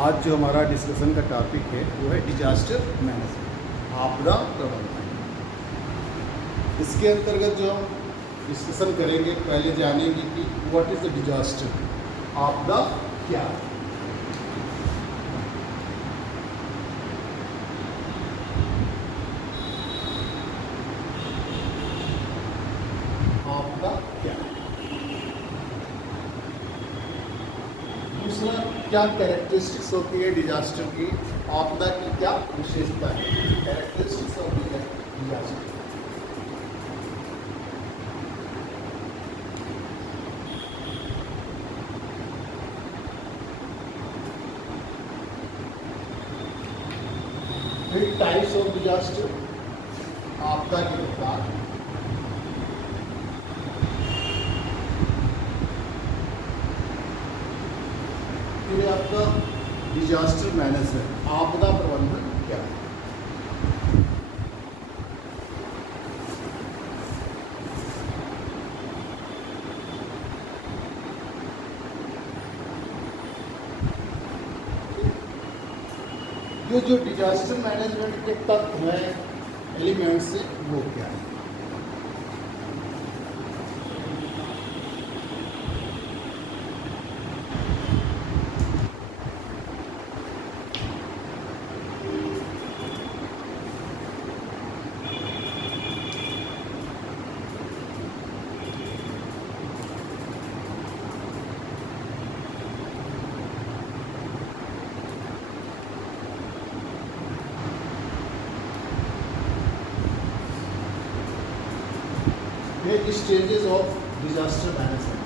आज जो हमारा डिस्कशन का टॉपिक है वो है डिजास्टर मैनेजमेंट, आपदा प्रबंधन। इसके अंतर्गत जो हम डिस्कशन करेंगे, पहले जानेंगे कि व्हाट इज़ द डिजास्टर, आपदा क्या है। आपदा क्या है, दूसरा क्या कैरेक्टरिस्टिक्स होती है डिजास्टर की, आपदा की क्या विशेषता है, कैरेक्टरिस्टिक्स ऑफ डिजास्टर। फिर टाइप्स ऑफ डिजास्टर, आपदा के प्रकार, फिर आपका डिजास्टर मैनेजमेंट, आपदा प्रबंधन क्या है। जो डिजास्टर मैनेजमेंट के तत्व हैं, एलिमेंट्स से वो क्या है। Stages of disaster management.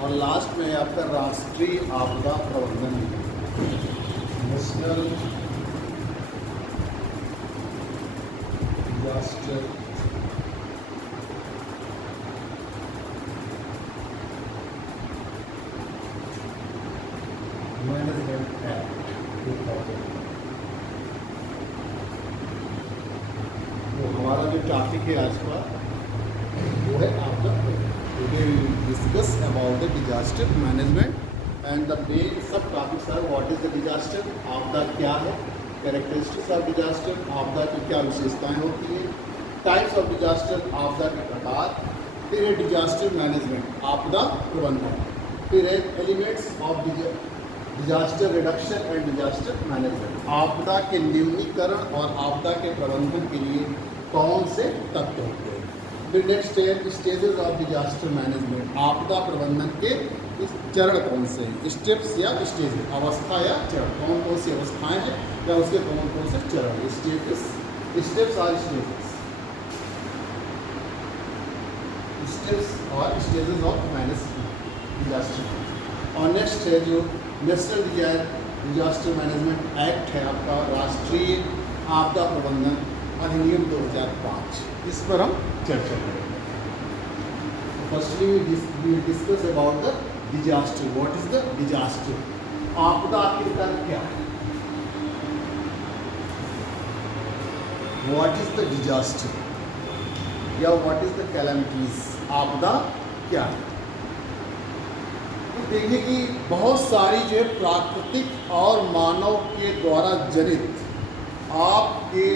और लास्ट में आपका राष्ट्रीय आपदा प्रबंधन, नेशनल डिजास्टर मैनेजमेंट एक्ट 2000। तो हमारा जो टॉपिक है आज का वो है आपदा। Today we will discuss about the disaster management and the main sub topics are what is the disaster, आपदा क्या है, कैरेक्टरिस्टिक्स ऑफ डिजास्टर, आपदा की क्या विशेषताएं होती हैं, टाइप्स ऑफ डिजास्टर, आपदा के प्रकार, फिर है डिजास्टर मैनेजमेंट, आपदा प्रबंधन, फिर है elements of disaster reduction and disaster management, आपदा के न्यूनीकरण और आपदा के प्रबंधन के लिए कौन से तत्व होते हैं। फिर नेक्स्ट है स्टेजेस ऑफ डिजास्टर मैनेजमेंट, आपदा प्रबंधन के चरण कौन से हैं, स्टेप्स या स्टेज, अवस्था या चरण, कौन कौन सी अवस्थाएं हैं या उसके कौन कौन से चरण, स्टेप्स और स्टेजेस ऑफ डिजास्टर। और नेक्स्ट है जो नेशनल डिजास्टर मैनेजमेंट एक्ट है आपका, राष्ट्रीय आपदा प्रबंधन अधिनियम 2005, इस पर हम चर्चा करेंगे। Firstly we discuss about the disaster, what is the disaster, आपदा आखिरकार क्या है, व्हाट इज द डिजास्टर या व्हाट इज द कैलेमिटीज, आपदा क्या है। देखिए कि बहुत सारी जो है प्राकृतिक और मानव के द्वारा जनित आपके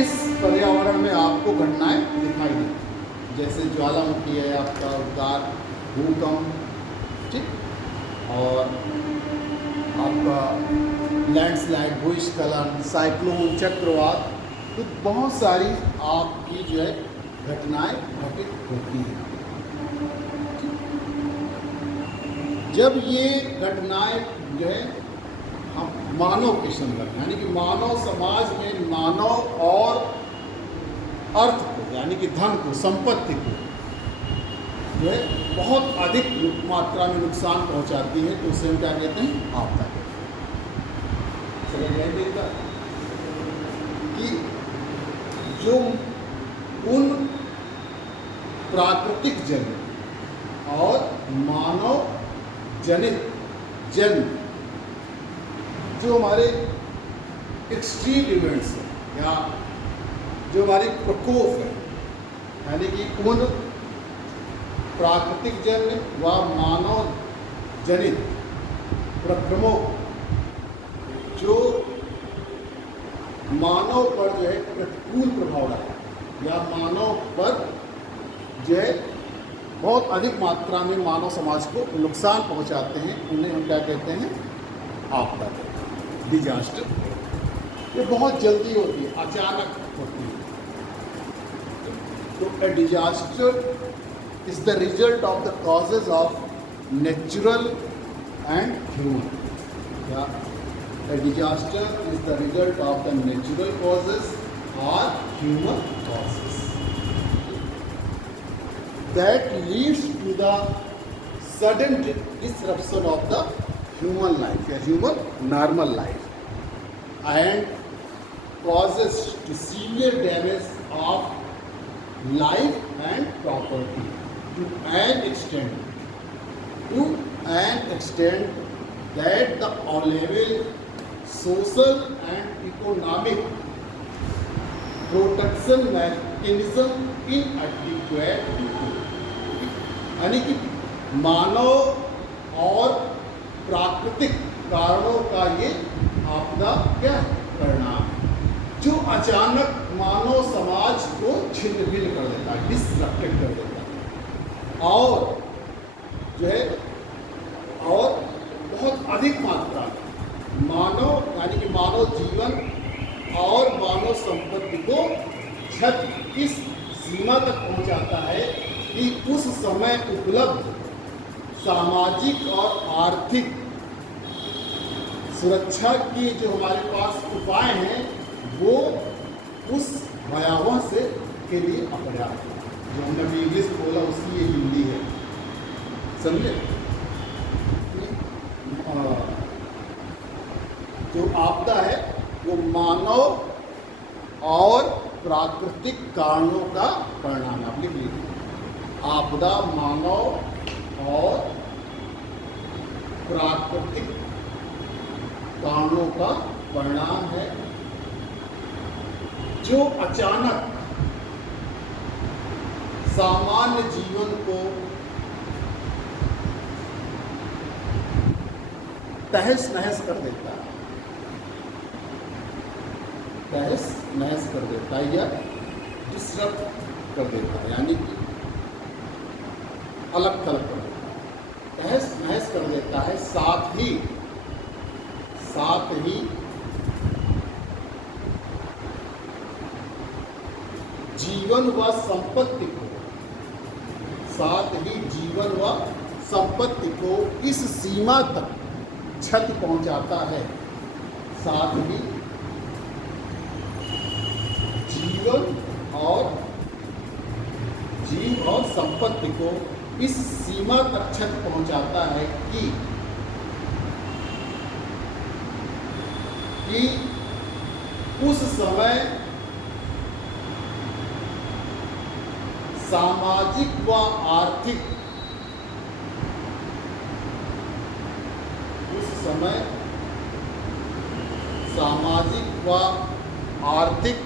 इस पर्यावरण में आपको घटनाएं दिखाई देती, जैसे ज्वालामुखी है आपका, उद्गार, भूकंप, ठीक, और आपका लैंडस्लाइड, भूस्खलन, साइक्लोन, चक्रवात, तो बहुत सारी आपकी जो है घटनाएं घटित होती हैं। जब ये घटनाएं जो है हम मानव के संदर्भ, यानी कि मानव समाज में मानव और अर्थ को, यानी कि धन को, संपत्ति को जो है बहुत अधिक मात्रा में नुकसान पहुंचाती है, तो उसे हम क्या कहते हैं, आपदा कहते हैं। कि जो उन प्राकृतिक जन और मानव जनित जन जो हमारे एक्सट्रीम इवेंट्स हैं या जो हमारी प्रकोप है, यानी कि उन प्राकृतिक जन्य व मानव जनित प्रक्रमों जो मानव पर जो है प्रतिकूल प्रभाव डाले या मानव पर जो है बहुत अधिक मात्रा में मानव समाज को नुकसान पहुंचाते हैं, उन्हें हम क्या कहते हैं? आपदा, डिजास्टर। ये बहुत जल्दी होती है, अचानक होती है। तो a disaster is the result of the causes of natural and human. Yeah, a disaster is the result of the natural causes or human causes that leads to the sudden disruption of the human life, a human normal life, and causes to severe damage of life and property to an extent that the all-level social and economic protection mechanism inadequate due to, यानी कि मानव और प्राकृतिक कारणों का ये आपदा क्या है? परिणाम, जो अचानक मानव समाज को छिन्न भिन्न कर देता है, डिसरप्टेड कर देता है, और जो है और बहुत अधिक मात्रा में मानव यानी कि मानव जीवन और मानव संपत्ति को क्षति इस सीमा तक पहुंचाता है कि उस समय उपलब्ध सामाजिक और आर्थिक सुरक्षा के जो हमारे पास उपाय हैं वो उस भयावह से के लिए अपर्याप्त है। जो हमने अभी इंग्लिश बोला उसकी ये हिंदी है, समझे? जो आपदा है वो मानव और प्राकृतिक कारणों का परिणाम है। आप लिख लीजिए, आपदा मानव और प्राकृतिक कारणों का परिणाम है जो अचानक सामान्य जीवन को तहस नहस कर देता है, तहस नहस कर देता है या डिसरप्ट कर देता है, यानी कि अलग थलग कर देता है, तहस नहस कर देता है। साथ ही जीवन व संपत्ति को, साथ ही जीवन व संपत्ति को इस सीमा तक क्षति पहुंचाता है, साथ ही जीवन और जीव और संपत्ति को इस सीमा तक क्षति पहुंचाता है कि उस समय सामाजिक व आर्थिक, उस समय सामाजिक व आर्थिक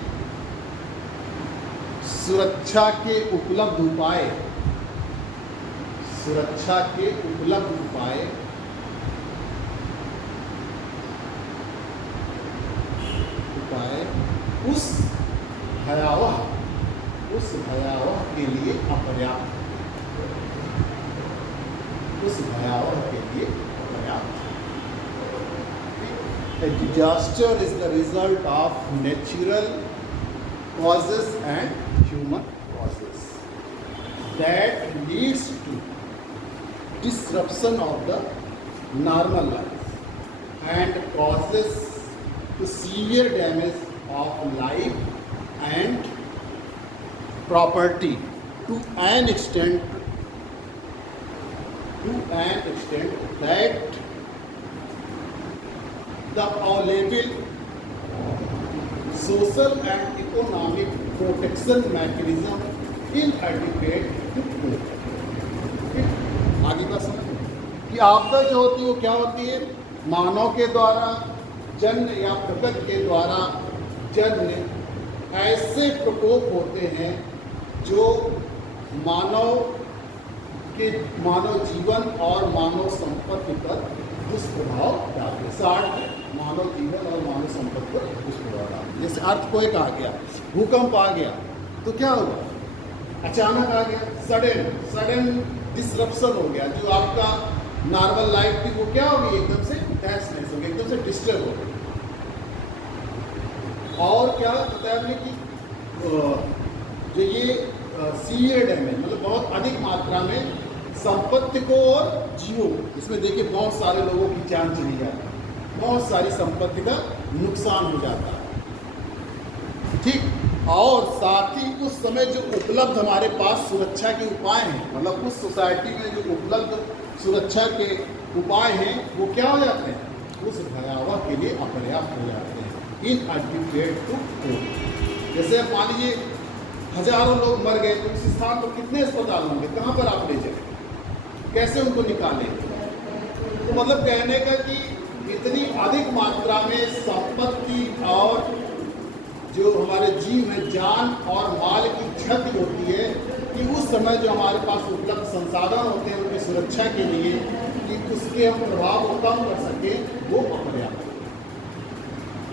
सुरक्षा के उपलब्ध उपाय, सुरक्षा के उपलब्ध उपाय उस भयावह के लिए अपर्याप्त, उस भयावह के लिए अपर्याप्त। A disaster is the result of natural causes and human causes that leads to disruption of the normal life and causes to severe damage of life and property to an extent that the all-level social and economic protection mechanism inadequate to protect। आगे का समझ कि आपदा जो होती है वो क्या होती है? मानव के द्वारा जन्य या प्रकृति के द्वारा जन्य ऐसे प्रकोप होते हैं जो मानव जीवन और मानव संपत्ति पर दुष्प्रभाव डालते हैं। 60 मानव जीवन और मानव संपत्ति पर दुष्प्रभाव डालते हैं। जैसे अर्थक्वेक आ गया, भूकंप आ गया, तो क्या होगा? अचानक आ गया, सडन डिसरप्शन हो गया। जो आपका नॉर्मल लाइफ थी वो क्या होगी? एकदम से तहस-नहस हो गई, एकदम से डिस्टर्ब हो गई। और क्या बताया हमने कि जो ये सीवियर डैमेज, मतलब बहुत अधिक मात्रा में संपत्ति को और जीवों, इसमें देखिए बहुत सारे लोगों की जान चली जाती है, बहुत सारी संपत्ति का नुकसान हो जाता है, ठीक। और साथ ही उस समय जो उपलब्ध हमारे पास सुरक्षा के उपाय हैं, मतलब उस सोसाइटी में जो उपलब्ध सुरक्षा के उपाय हैं वो क्या हो जाते हैं? उस भयावह के लिए अपर्याप्त हो जाते हैं, इनएडिक्वेट टू कोप। जैसे मान लीजिए हजारों लोग मर गए, तो उस स्थान पर कितने अस्पताल होंगे? कहाँ पर आप ले जाए? कैसे उनको निकालें? तो मतलब कहने का कि इतनी अधिक मात्रा में संपत्ति और जो हमारे जीव में जान और माल की क्षति होती है कि उस समय जो हमारे पास उपलब्ध संसाधन होते हैं उनकी सुरक्षा के लिए कि उसके हम प्रभाव को कम कर सकें, वो अपर्याप्त है।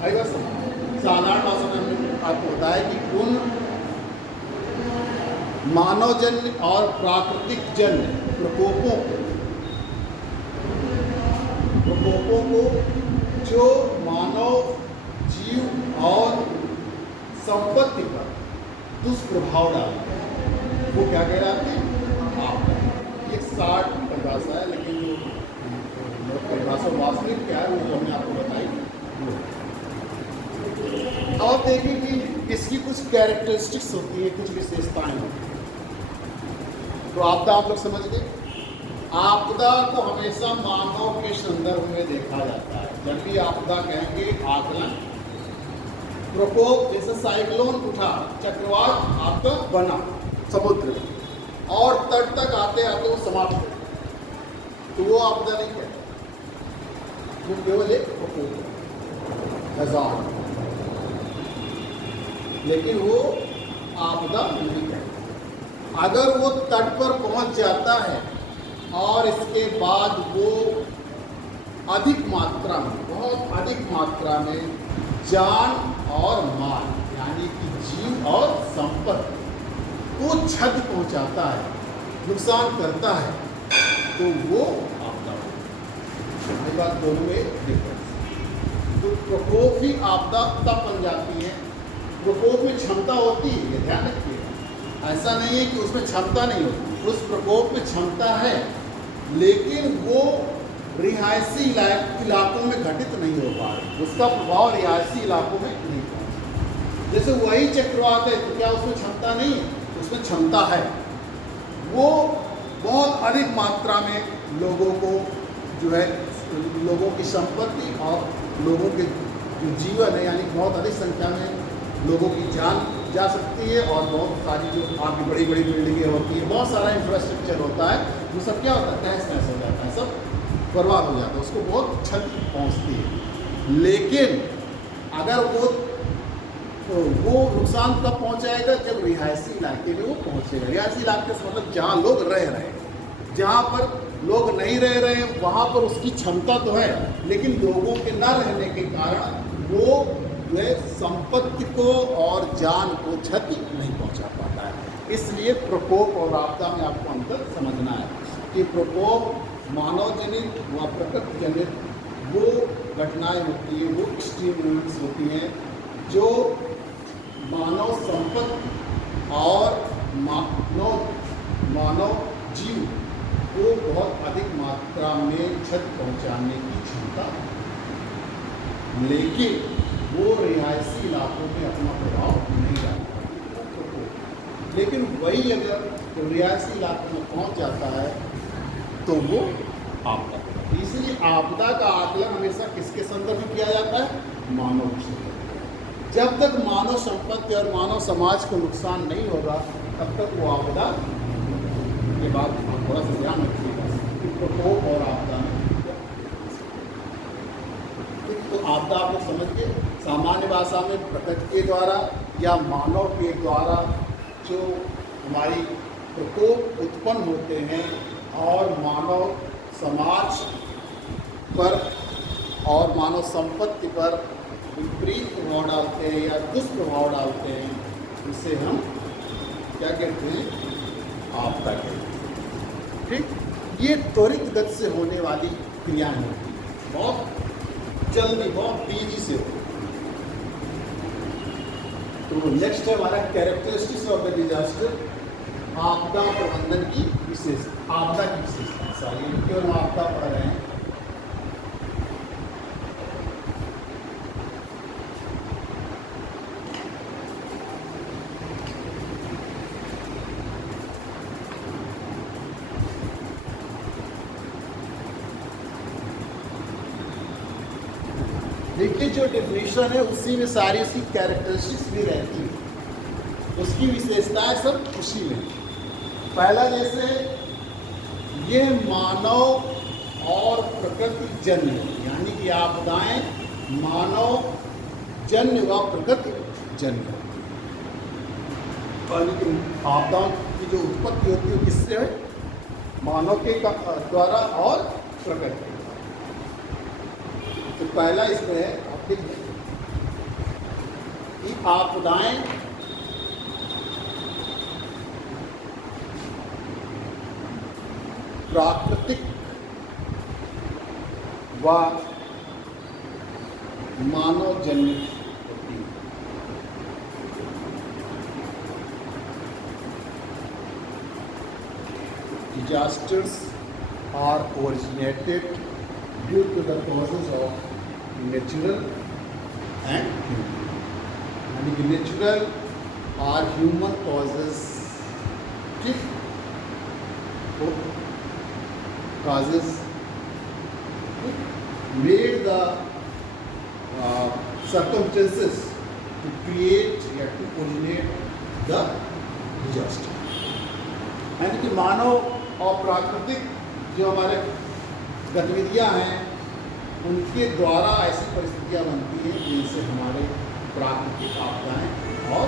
आएगा साधारण भाषा में हमने आपको बताया कि उन मानवजन्य और प्राकृतिक जन्य प्रकोपों को जो मानव जीव और संपत्ति पर दुष्प्रभाव डालते हैं वो क्या कह रहे हैं? आप ये 60 परिभाषा है, लेकिन जो परिभाषा वास्तविक क्या है वो हमने आपको बताई। और देखिए कि इसकी कुछ कैरेक्टरिस्टिक्स होती है, कुछ विशेषताएं होती हैं। तो आपदा आप लोग समझ गए। आपदा को हमेशा मानव के संदर्भ में देखा जाता है। जब भी आपदा कहेंगे आकलन, प्रकोप, जैसे साइक्लोन उठा, चक्रवात आपका बना समुद्र और तट तक आते आते वो समाप्त हो, तो वो आपदा नहीं कहते, वो केवल एक प्रकोप हजार, लेकिन वो आपदा नहीं कहते। अगर वो तट पर पहुंच जाता है और इसके बाद वो अधिक मात्रा में, बहुत अधिक मात्रा में जान और माल यानी कि जीव और संपत्ति को क्षति पहुंचाता है, नुकसान करता है, तो वो आपदा होती है। बात दोनों में डिफरेंस। तो प्रकोप ही आपदा तब बन जाती है, प्रकोप में क्षमता होती है, ये ध्यान रखिएगा। ऐसा नहीं है कि उसमें क्षमता नहीं होती, उस प्रकोप में क्षमता है, लेकिन वो रिहायशी इलाकों में घटित नहीं हो पा रही, उसका प्रभाव रिहायशी इलाकों में नहीं पहुंचा। जैसे वही चक्रवात है तो क्या उसमें क्षमता नहीं है? उसमें क्षमता है, वो बहुत अधिक मात्रा में लोगों को जो है, लोगों की संपत्ति और लोगों के जो जीवन है, यानी बहुत अधिक संख्या में लोगों की जान जा सकती है, और बहुत सारी जो आपकी बड़ी बड़ी बिल्डिंगें होती हैं, बहुत सारा इंफ्रास्ट्रक्चर होता है, वो सब क्या होता है? तहस-नहस हो जाता है, सब बर्बाद हो जाता है, उसको बहुत क्षति पहुंचती है। लेकिन अगर वो नुकसान कब पहुंचाएगा? जब रिहायशी इलाके में वो पहुंचेगा। रिहायशी इलाके से मतलब जहाँ लोग रह रहे हैं, जहाँ पर लोग नहीं रह रहे हैं वहाँ पर उसकी क्षमता तो है, लेकिन लोगों के न रहने के कारण वो जो है संपत्ति को और जान को क्षति नहीं पहुंचा पाता है। इसलिए प्रकोप और आपदा में आपको अंतर समझना है कि प्रकोप मानव जनित व प्रकृति जनित वो घटनाएं होती हैं, वो एक्सट्रीम इवेंट्स होती हैं जो मानव संपत्ति और मानव जीव को बहुत अधिक मात्रा में क्षति पहुंचाने की क्षमता, लेकिन वो रिहायशी इलाकों में अपना प्रभाव नहीं डालता। लेकिन वही अगर रिहायशी इलाकों में पहुंच जाता है तो वो आपदा। इसलिए आपदा का आकलन हमेशा किसके संदर्भ में किया जाता है? मानव के संदर्भ में। जब तक मानव संपत्ति और मानव समाज को नुकसान नहीं होगा तब तक वो आपदा के बाद थोड़ा सा ध्यान रखिएगा कि प्रकोप और आपदा में तो आपदा आप लोग समझ गए, सामान्य भाषा में प्रकृति के द्वारा या मानव के द्वारा जो हमारी प्रकोप उत्पन्न होते हैं और मानव समाज पर और मानव संपत्ति पर विपरीत प्रभाव डालते हैं या दुष्प्रभाव डालते हैं, इसे हम क्या कहते हैं, आपदा कहते हैं। ठीक, ये त्वरित गति से होने वाली क्रियाएं होती हैं, बहुत जल्दी बहुत तेजी से होती है। तो नेक्स्ट है हमारा कैरेक्टरिस्टिक्स ऑफ द डिजास्टर, आपदा प्रबंधन की विशेषता, आपदा की विशेषता। सारी केवल आपदा पढ़ रहे हैं। देखिए जो डेफिनेशन है उसी में सारी उसकी कैरेक्टरिस्टिक्स भी रहती है, उसकी विशेषताएं सब उसी में। पहला जैसे ये मानव और प्रकृति जन्य, यानी कि आपदाएं मानव जन्य व प्रकृति जन्य। आपदाओं की जो उत्पत्ति होती है किससे है, मानव के द्वारा और प्रकृति। तो पहला इसमें है आप देखिए कि आपदाएं प्राकृतिक व मानवजन्य होती हैं। Disasters are originated due to the causes of natural and human, यानी कि नेचुरल और ह्यूमन कॉजेज, ठीक, causes made the circumstances to create या to originate the disaster। यानी कि मानव और प्राकृतिक जो हमारे गतिविधियां हैं उनके द्वारा ऐसी परिस्थितियां बनती हैं जिनसे हमारे प्राकृतिक आपदाएं और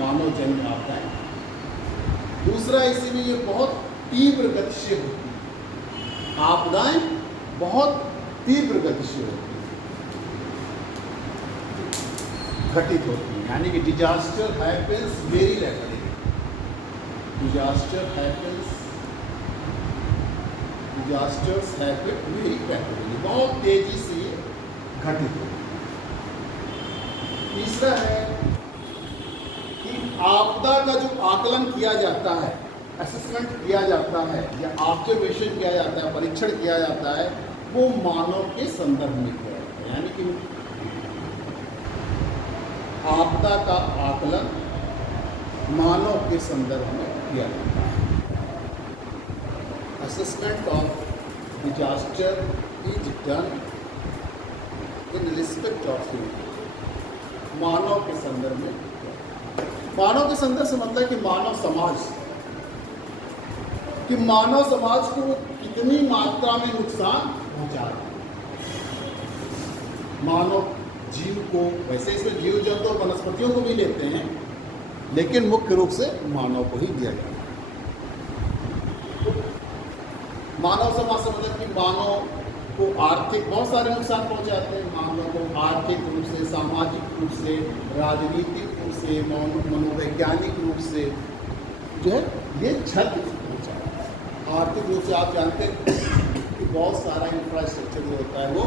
मानवजन्य आपदाएं। दूसरा इसी में ये बहुत तीव्र गति से होती है, आपदाएं बहुत तीव्र गति से होती हैं, घटित होती हैं। यानी कि disaster happens very rapidly, disaster happens, disasters happen very rapidly, बहुत तेजी से ये घटित होती है। तीसरा है कि आपदा का जो आकलन किया जाता है, असेसमेंट किया जाता है या ऑब्जर्वेशन किया जाता है, परीक्षण किया जाता है, वो मानव के संदर्भ में किया जाता है। यानी कि आपदा का आकलन मानव के संदर्भ में किया जाता है। Assessment of disaster is done in respect of human, मानव के संदर्भ में। मानव के संदर्भ से मतलब कि मानव समाज, कि मानव समाज को कितनी मात्रा में नुकसान पहुंचा रहा है मानव जीव को। वैसे इसमें जीव जंतु और वनस्पतियों को भी लेते हैं, लेकिन मुख्य रूप से मानव को ही दिया जाता है। मानव समाज से मतलब कि मानव को आर्थिक बहुत सारे नुकसान पहुंचाते हैं, मानव को आर्थिक रूप से, सामाजिक रूप से, राजनीतिक रूप से, मनोवैज्ञानिक रूप से जो है ये क्षति पहुंचाता है। आर्थिक रूप से आप जानते हैं कि बहुत सारा इंफ्रास्ट्रक्चर जो होता है वो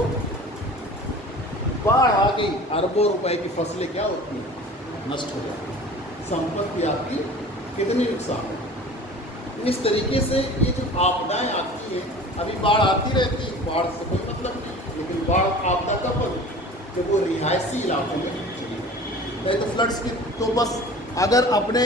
बाढ़ आ गई, अरबों रुपए की फसलें क्या होती हैं, नष्ट हो जाती है, संपत्ति आपकी कितनी नुकसान है। इस तरीके से ये जो आपदाएं आती हैं, अभी बाढ़ आती रहती है, बाढ़ से कोई मतलब नहीं, लेकिन बाढ़ आपदा कब बनी जब वो रिहायशी इलाकों में चली। नहीं तो फ्लड्स की तो बस अगर अपने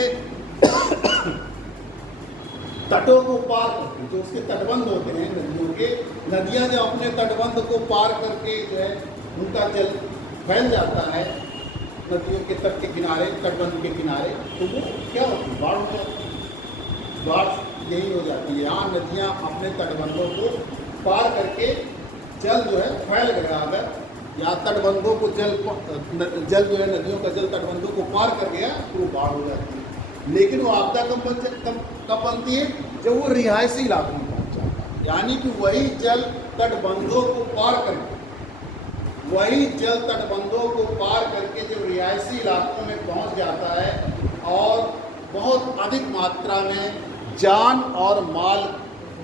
तटों को पार करके, जो उसके तटबंध होते हैं नदियों के, नदियां जब अपने तटबंध को पार करके जो है उनका जल फैल जाता है नदियों के तट के किनारे, तटबंध के किनारे, तो वो क्या होती है, बाढ़ हो जाती है। बाढ़ यही हो जाती है, यहाँ नदियाँ अपने तटबंधों को पार करके जल जो है फैल गया अगर या तटबंधों को जल जो है नदियों का जल तटबंधों को पार कर गया तो वो बाढ़ हो जाती है। लेकिन वो आपदा कब बनती है? जब वो रिहायशी इलाकों में पहुँच जाता है, यानी कि वही जल तटबंधों को पार करके जब रिहायशी इलाकों में पहुँच जाता है और बहुत अधिक मात्रा में जान और माल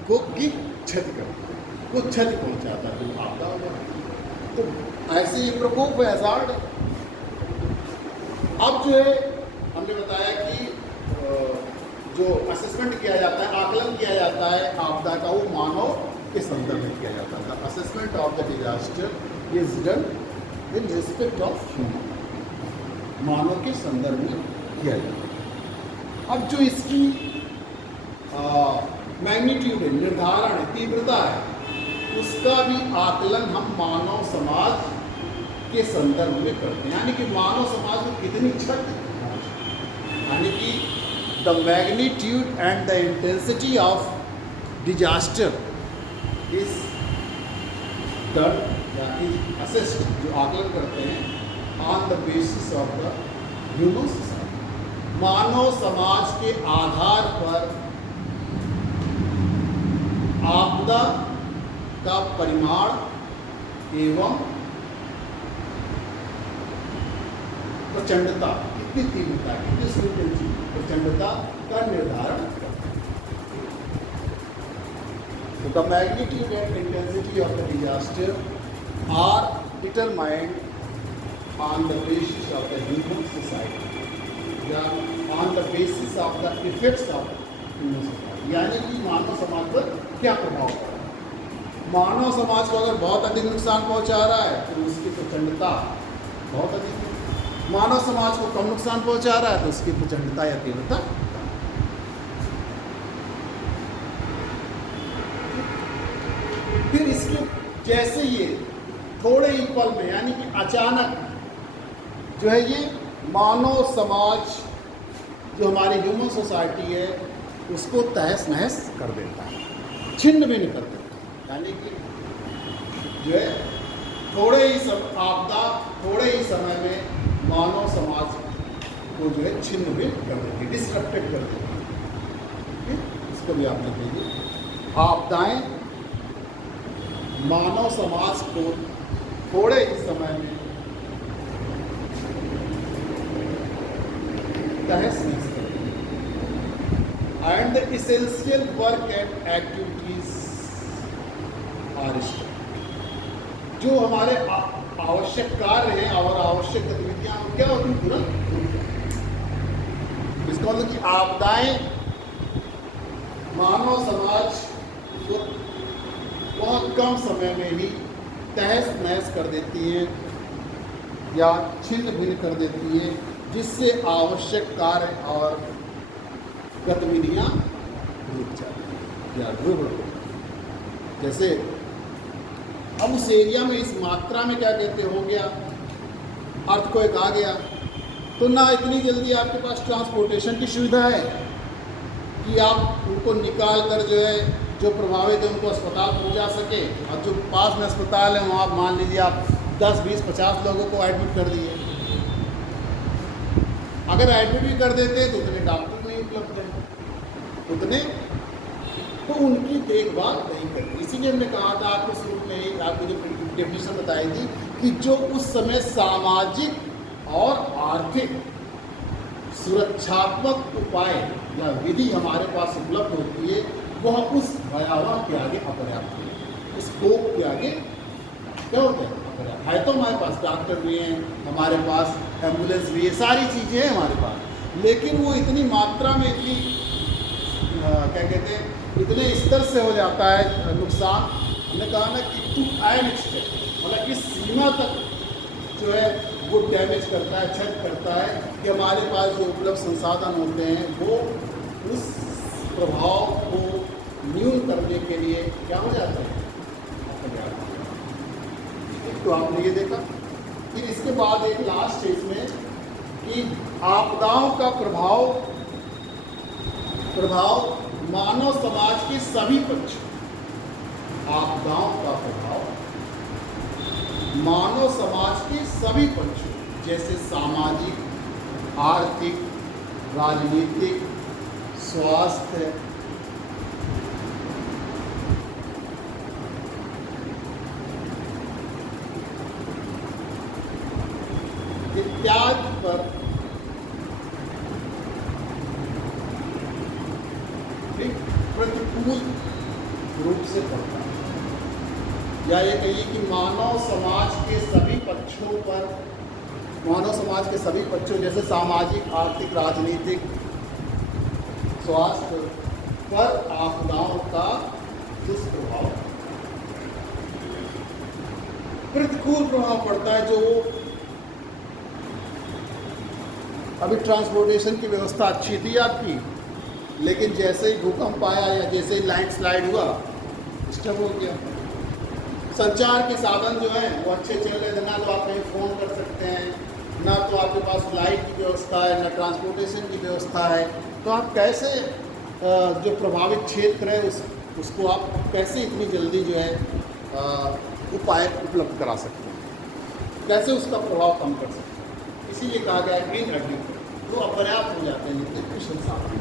को की क्षति करता है, वो क्षति पहुँचाता है, तो आपदा हो जाती है। तो ऐसे ही प्रकोप हैजार्ड। अब जो है हमने बताया कि जो असेसमेंट किया जाता है, आकलन किया जाता है आपदा का, वो मानव के संदर्भ में किया जाता है। Assessment of the disaster is done in respect of human, मानव के संदर्भ में किया जाता है। अब जो इसकी मैग्नीट्यूड है, निर्धारण है, तीव्रता है, उसका भी आकलन हम मानव समाज के संदर्भ में करते हैं, यानी कि मानव समाज को कितनी क्षति, यानी कि the magnitude and the intensity of disaster is done या इज असेस्ड, जो आकलन करते हैं on the basis of the human society, मानव समाज के आधार पर आपदा का परिमाण एवं प्रचंडता, कितनी तीव्रता, कितनी फ्रीक्वेंसी, प्रचंडता का निर्धारण करता है। तो the magnitude and intensity of the disaster are determined on the basis of the human society या on the basis of the effects of human society, यानी कि मानव समाज पर क्या प्रभाव पड़ा। मानव समाज को अगर बहुत अधिक नुकसान पहुंचा रहा है तो उसकी प्रचंडता बहुत अधिक है, मानव समाज को कम नुकसान पहुंचा रहा है तो उसकी प्रचंडता या तीव्रता। फिर इसके जैसे ये थोड़े ही पल में, यानी कि अचानक जो है ये मानव समाज, जो हमारी ह्यूमन सोसाइटी है, उसको तहस नहस कर देता है, छिन्न भिन्न कर देता है, यानी कि जो है थोड़े ही आपदा थोड़े ही समय में मानव समाज को जो है छिन्न भिन्न कर देती है, डिस्ट्रक्टेड कर देती है। इसको भी आप लिख लीजिए, आपदाएं मानव समाज को थोड़े ही समय में तहस नहस कर and the essential work and activities are stopped। जो हमारे आवश्यक कार्य हैं और आवश्यक गतिविधियां क्या होती हैं, तुरंत। इसका मतलब कि आपदाएं मानव समाज को बहुत कम समय में ही तहस नहस कर देती हैं या छिन्न भिन्न कर देती हैं, जिससे आवश्यक कार्य और गतिविधियाँ रुक जाती हैं या रुक जाती हैं। जैसे अब उस एरिया में इस मात्रा में क्या कहते हो गया, अर्थक्वेक आ गया, तो ना इतनी जल्दी आपके पास ट्रांसपोर्टेशन की सुविधा है कि आप उनको निकाल कर जो है, जो प्रभावित है उनको अस्पताल पहुंचा सके। और जो पास में अस्पताल है वहाँ आप मान लीजिए आप 10, 20, 50 लोगों को एडमिट कर दिए। अगर एडमिट भी कर देते तो उतने डॉक्टर नहीं उपलब्ध हैं, उतने तो उनकी देखभाल नहीं करती। इसीलिए हमने कहा था आपको शुरू में ही, आपको जो डेफिनेशन बताई थी कि जो उस समय सामाजिक और आर्थिक सुरक्षात्मक उपाय या विधि हमारे पास उपलब्ध होती है, वह उस भयावह के आगे अपर्याप्त है, उस कोप के आगे क्या होता है, अपर्याप्त है। तो हमारे पास डॉक्टर भी हैं, हमारे पास एम्बुलेंस भी है, सारी चीज़ें हैं हमारे पास, लेकिन वो इतनी मात्रा में, इतनी क्या कहते हैं, इतने स्तर से हो जाता है नुकसान। हमने कहा ना कि टू एन एक्सटेंट, मतलब किस सीमा तक जो है वो डैमेज करता है, क्षति करता है कि हमारे पास जो उपलब्ध संसाधन होते हैं वो उस प्रभाव को न्यून करने के लिए क्या हो जाता है, तो आपने ये देखा। फिर इसके बाद एक लास्ट है इसमें कि आपदाओं का प्रभाव मानव समाज के सभी पक्ष, आपदाओं का प्रभाव मानव समाज के सभी पक्षों जैसे सामाजिक, आर्थिक, राजनीतिक, स्वास्थ्य, इत्यादि पर प्रतिकूल रूप से पड़ता है। या ये कहिए कि मानव समाज के सभी पक्षों पर, मानव समाज के सभी पक्षों जैसे सामाजिक, आर्थिक, राजनीतिक, स्वास्थ्य पर आपदाओं का दुष्प्रभाव, प्रतिकूल प्रभाव पड़ता है। जो अभी ट्रांसपोर्टेशन की व्यवस्था अच्छी थी आपकी, लेकिन जैसे ही भूकंप आया या जैसे ही लैंडस्लाइड हुआ, डिस्टर्ब हो गया। संचार के साधन जो हैं वो अच्छे चल रहे थे, ना तो आप कहीं फ़ोन कर सकते हैं, ना तो आपके पास लाइट की व्यवस्था है, ना ट्रांसपोर्टेशन की व्यवस्था है। तो आप कैसे जो प्रभावित क्षेत्र है उसको आप कैसे इतनी जल्दी जो है उपाय उपलब्ध करा सकते हैं, कैसे उसका प्रभाव कम कर सकते हैं। इसीलिए कहा गया ग्रीन एग्रीकल्चर तो अपर्याप्त हो जाते हैं नित्य कुशल साधन।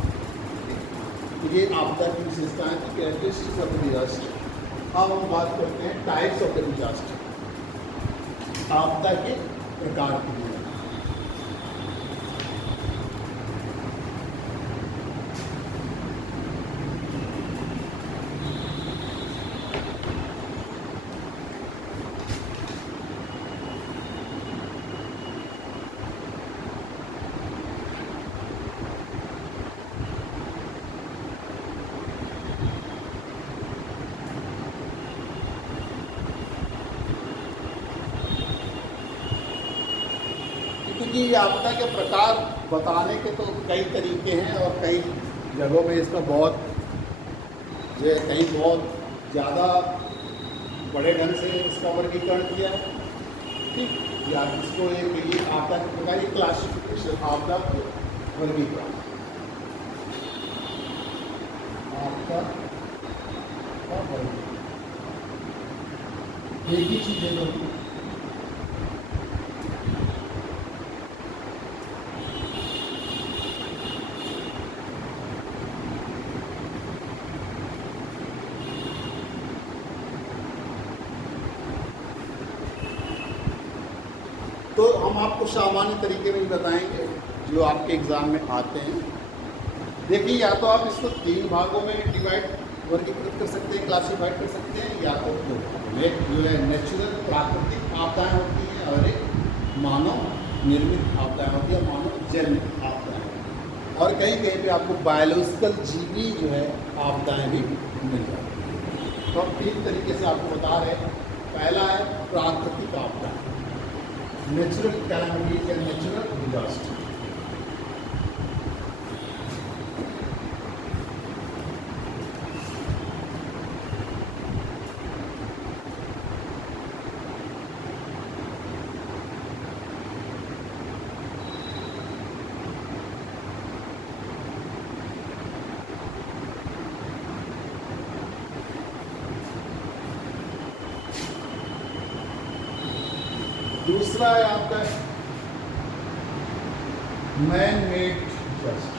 ये आपदा की विशेषताएं थी, कैरेक्टरिस्टिक्स ऑफ द डिजास्टर। अब हम बात करते हैं टाइप्स ऑफ द डिजास्टर, आपदा के प्रकार के लिए। क्योंकि आपदा के प्रकार बताने के तो कई तरीके हैं और कई जगहों में इसका बहुत जो है कहीं बहुत ज़्यादा बड़े ढंग से इसका वर्गीकरण किया है। ठीक, या इसको ये आपदा के प्रकार ये क्लासिफिकेशन, आपदा के वर्गीकरण, आपदा का वर्गीकरण एक ही चीज़ है। तो हम आपको सामान्य तरीके में बताएंगे जो आपके एग्ज़ाम में आते हैं। देखिए, या तो आप इसको 3 भागों में वर्गीकृत कर सकते हैं, क्लासीफाइड कर सकते हैं, या तो एक जो है नेचुरल प्राकृतिक आपदाएं होती हैं और एक मानव निर्मित आपदाएं होती है, मानव जन्य आपदाएं। और कहीं कहीं पे आपको बायोलॉजिकल जीवी जो है आपदाएं भी मिल जाती हैं। तो हम 3 तरीके से आपको बता रहे हैं। पहला है प्राकृतिक आपदा, नेचुरल कैलामिटीज या नेचुरल डिजास्टर। दूसरा है आपका मैन मेड डिजास्टर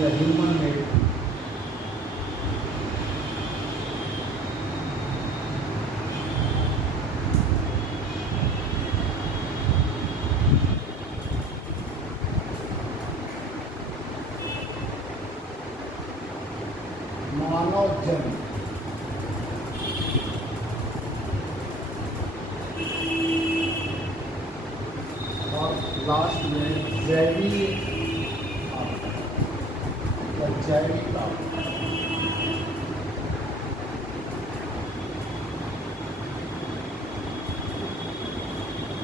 या ह्यूमन मेड। मानव जन्म। लास्ट में जैविक आपदा,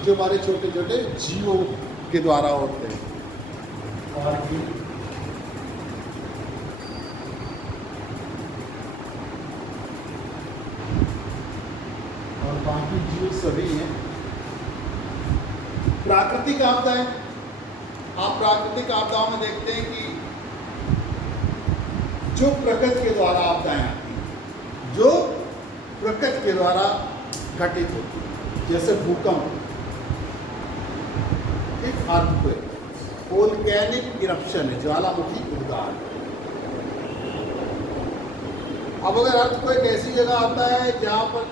जो हमारे छोटे छोटे जीवों के द्वारा होते हैं। और बाकी जीव सभी हैं। प्राकृतिक आपदाएं, आप प्राकृतिक आपदाओं में देखते हैं कि जो प्रकृति के द्वारा आपदाएं आती हैं, जो प्रकृति के द्वारा घटित होती है, जैसे भूकंप, एक अर्थक्वेक, वोल्केनिक इरप्शन है, ज्वालामुखी उद्गार। अब अगर अर्थक्वेक ऐसी जगह आता है जहाँ पर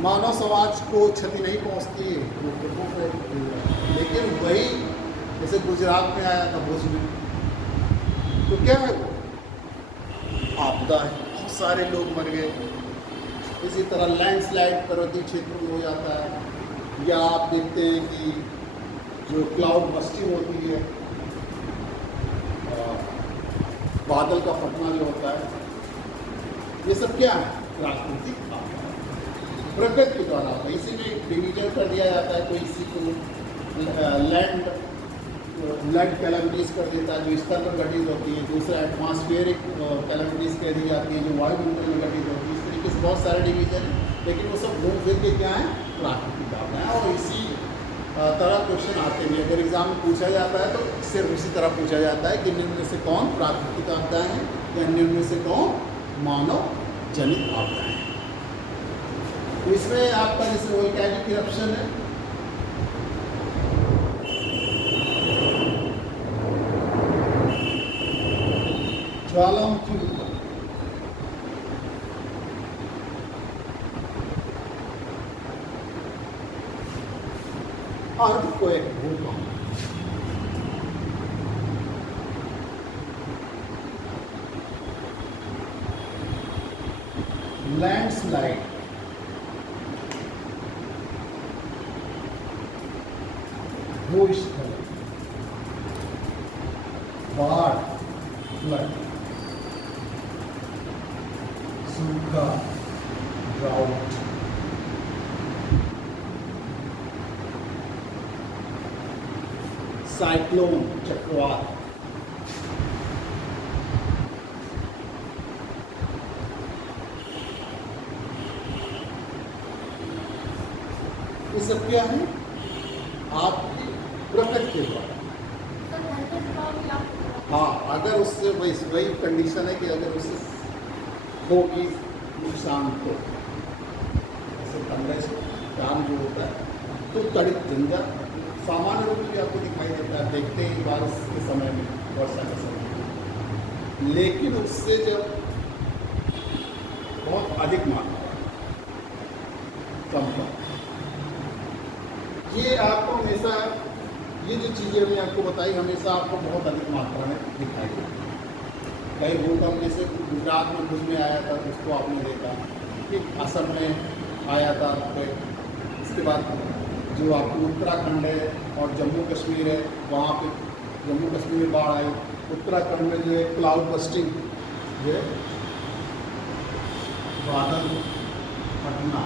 मानव समाज को क्षति नहीं पहुँचती है, वो प्रकोप है। लेकिन वही जैसे गुजरात में आया था, भुज में, तो क्या है वो आपदा है, बहुत सारे लोग मर गए। इसी तरह लैंडस्लाइड पर्वतीय क्षेत्र में हो जाता है, या आप देखते हैं कि जो क्लाउड बस्टिंग होती है, बादल का फटना जो होता है, ये सब क्या है? प्राकृतिक आपदा, प्रकृति के द्वारा। इसी में डिवीजन कर दिया जाता है, कोई इसी को लैंड कैलामिटीज कर देता है जो स्तर पर घटित होती है, दूसरा एटमॉस्फेरिक कैलामिटीज कह दी जाती है जो वायुमंडल में घटित होती है। इस तरीके से बहुत सारे डिवीजन हैं, लेकिन वो सब घूम फिर के क्या है? प्राकृतिक आपदा है। और इसी तरह क्वेश्चन आते हैं, अगर एग्जाम में पूछा जाता है तो सिर्फ इसी तरह पूछा जाता है कि निम्न में से कौन प्राकृतिक आपदा है या निम्न में से कौन मानव जनित आपदा है। तो इसमें आपका जैसे वोल्केनिक इरप्शन है, ज्वालामुखी उद्गार, अर्थक्वेक भूकंप, लैंडस्लाइड, भूस्खलन, बाढ़, फ्लड, सूखा, ड्राउट, साइक्लोन, चक्रवात, ये सब क्या है? आपकी प्रकृति के द्वारा। हाँ, अगर उससे वही कंडीशन है कि अगर उससे होगी नुकसान तो, जैसे थंडर काम जो होता है तो तड़ित झंझा सामान्य रूप में आपको दिखाई देता है, देखते हैं बारिश के समय में, वर्षा के समय में। लेकिन उससे जब बहुत अधिक मात्रा कम, ये आपको हमेशा, ये जो चीज़ें हमने आपको बताई, हमेशा आपको बहुत अधिक मात्रा में दिखाई देती है। कई भूकंप जैसे गुजरात में भुज में आया था, उसको आपने देखा कि असम में आया था। इसके बाद जो आपको उत्तराखंड है और जम्मू कश्मीर है, वहाँ पे जम्मू कश्मीर में बाढ़ आई। उत्तराखंड में जो है क्लाउड बस्टिंग, जो है बादल फटना,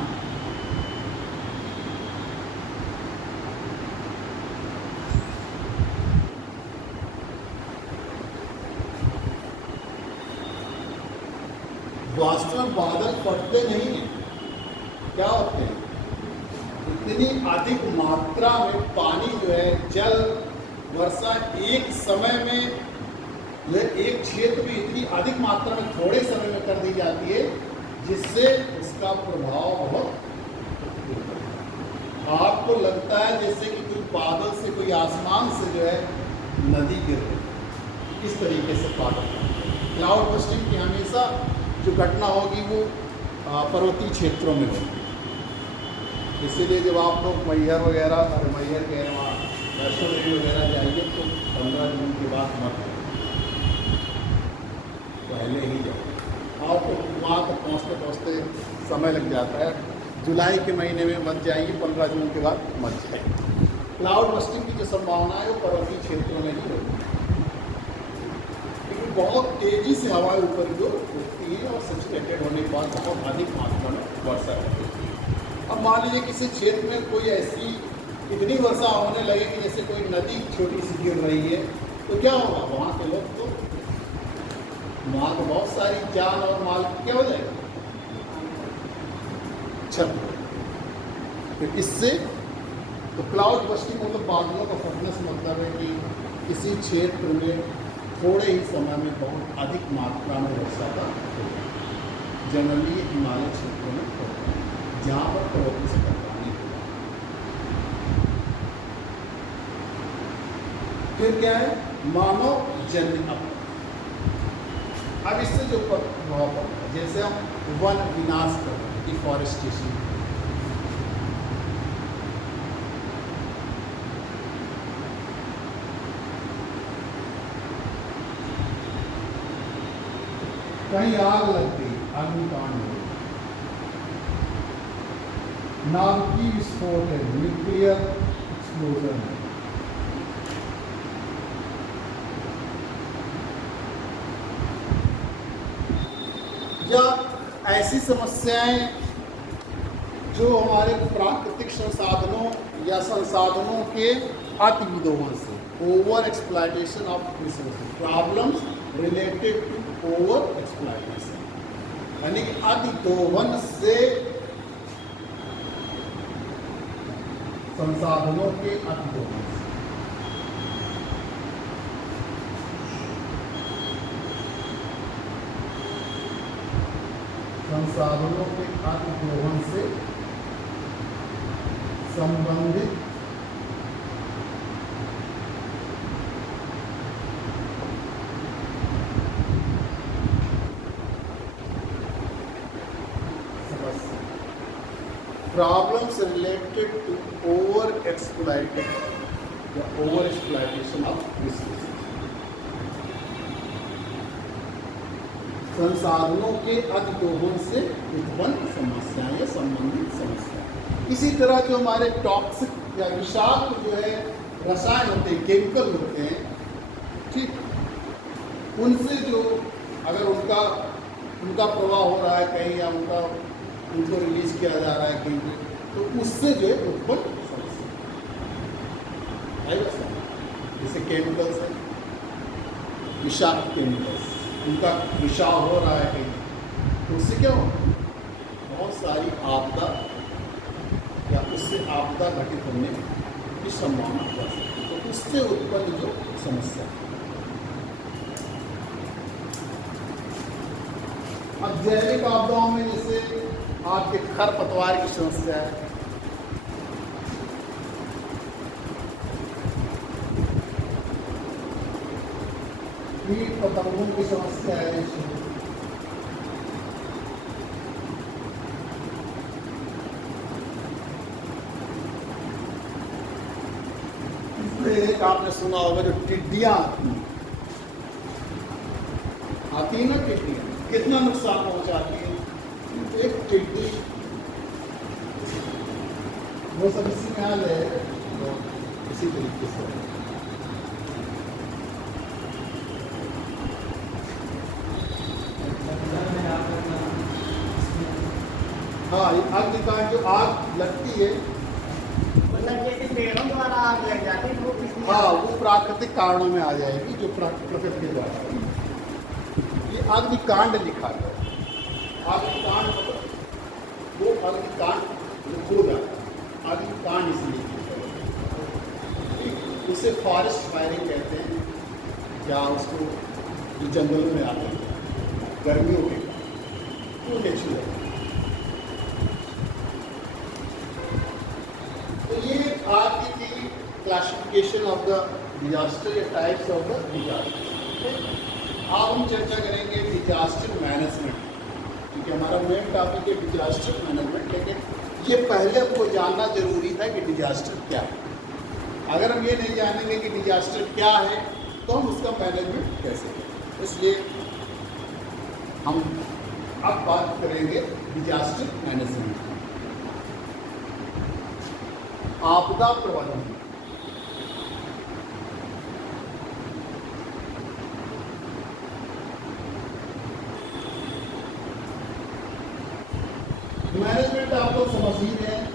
वास्तव में बादल फटते नहीं हैं, क्या होते हैं? इतनी अधिक मात्रा में पानी जो है, जल वर्षा एक समय में जो है एक क्षेत्र में इतनी अधिक मात्रा में थोड़े समय में कर दी जाती है, जिससे उसका प्रभाव बहुत, आपको लगता है जैसे कि कोई बादल से, कोई आसमान से जो है नदी गिर रही। इस तरीके से बादल क्लाउड बस्टिंग की हमेशा जो घटना होगी वो पर्वतीय क्षेत्रों में होगी। इसीलिए जब आप लोग मैहर वगैरह, और मैहर कह रहे वहाँ वैष्णो देवी वगैरह जाइए तो 15 जून के बाद मत जाओ, पहले ही जाओ। आपको वहाँ तक पहुँचते पहुँचते समय लग जाता है। जुलाई के महीने में मत जाइए, 15 जून के बाद मत जाइए। क्लाउड बस्टिंग की जो संभावना है वो पर्वतीय क्षेत्रों में ही होगी, क्योंकि बहुत तेज़ी से हवाएं ऊपर जो उठती है और सचुरेटेड होने के बाद बहुत अधिक मात्रा में वर्षा होती है। अब मान लीजिए किसी क्षेत्र में कोई ऐसी इतनी वर्षा होने लगे कि जैसे कोई नदी छोटी सी गिर रही है, तो क्या होगा? वहाँ के लोग तो, वहाँ तो बहुत सारी जान और माल क्या हो जाएगा? छत। तो इससे तो क्लाउड बस्टिंग मतलब बादलों का फटने से मतलब है कि किसी क्षेत्र में थोड़े ही समय में बहुत अधिक मात्रा में वर्षा का, जनरली हिमालय क्षेत्रों में होते हैं, जहाँ पर प्रवृत्ति से टकराने के बाद। फिर क्या है, मानव जन्य अपराध। अब इससे जो प्रभाव पड़ता है, जैसे हम वन विनाश कर रहे हैं, डिफॉरेस्टेशन, कहीं आग लग गई, अग्निकांड हो गई, नाभिकीय विस्फोट है, न्यूक्लियर एक्सप्लोजन है, या ऐसी समस्याएं जो हमारे प्राकृतिक संसाधनों या संसाधनों के अतिविदोहन से, over exploitation of resources, problems related to over exploitation, यानी कि अतिदोहन से संसाधनों के अतिदोहन से। संसाधनों के अतिदोहन से संबंधित problems related to over exploited या ओवर एक्सप्लॉयटेशन ऑफ रिसोर्सेज, संसाधनों के अतिदोहन से उत्पन्न समस्याएं या संबंधित समस्याएं। इसी तरह जो हमारे टॉक्सिक या विषाक्त जो है रसायन होते हैं, केमिकल होते हैं, ठीक, उनसे जो अगर उनका प्रवाह हो रहा है कहीं, या उनको रिलीज किया जा रहा है कहीं पे, तो उससे जो है उत्पन्न समस्या, जैसे केमिकल्स है, विषाक्त केमिकल्स, उनका रिसाव हो रहा है कहीं, तो उससे क्या हो, बहुत सारी आपदा या उससे आपदा घटित होने की संभावना हो सकती है, तो उससे उत्पन्न जो समस्या। अब जैविक आपदाओं में जैसे आपके खरपतवार की समस्या है, कीट पतंगों की समस्या है, एक आपने सुना होगा जो टिड्डियां आती है ना, टिड्डियां कितना नुकसान पहुंचाती है। एक टिड्डी वो सब इसी में हाल है, तो इसी तरीके से हाँ, अग्निकांड जो आग लगती है, पेड़ों द्वारा आग लग जाती है, हाँ, वो प्राकृतिक कारणों में आ जाएगी, जो प्रकृति के द्वारा। ये अग्निकांड लिखा है, अग्निकांड मतलब वो अग्निकांड जो हो जाता है, अग्निकांड इसलिए उसे फॉरेस्ट फायरिंग कहते हैं, या उसको जो जंगलों में आते हैं गर्मियों के, वो नेचुरल। तो ये आपकी थी क्लासिफिकेशन ऑफ द डिजास्टर या टाइप्स ऑफ द डिजास्टर। अब हम चर्चा करेंगे डिजास्टर मैनेजमेंट, क्योंकि हमारा मेन टॉपिक है डिजास्टर मैनेजमेंट। लेकिन ये पहले हमको जानना जरूरी था कि डिजास्टर क्या है। अगर हम ये नहीं जानेंगे कि डिजास्टर क्या है, तो हम उसका मैनेजमेंट कैसे करें। इसलिए हम अब बात करेंगे डिजास्टर मैनेजमेंट, आपदा प्रबंधन। मैनेजमेंट आप लोग समझ ही रहे हैं।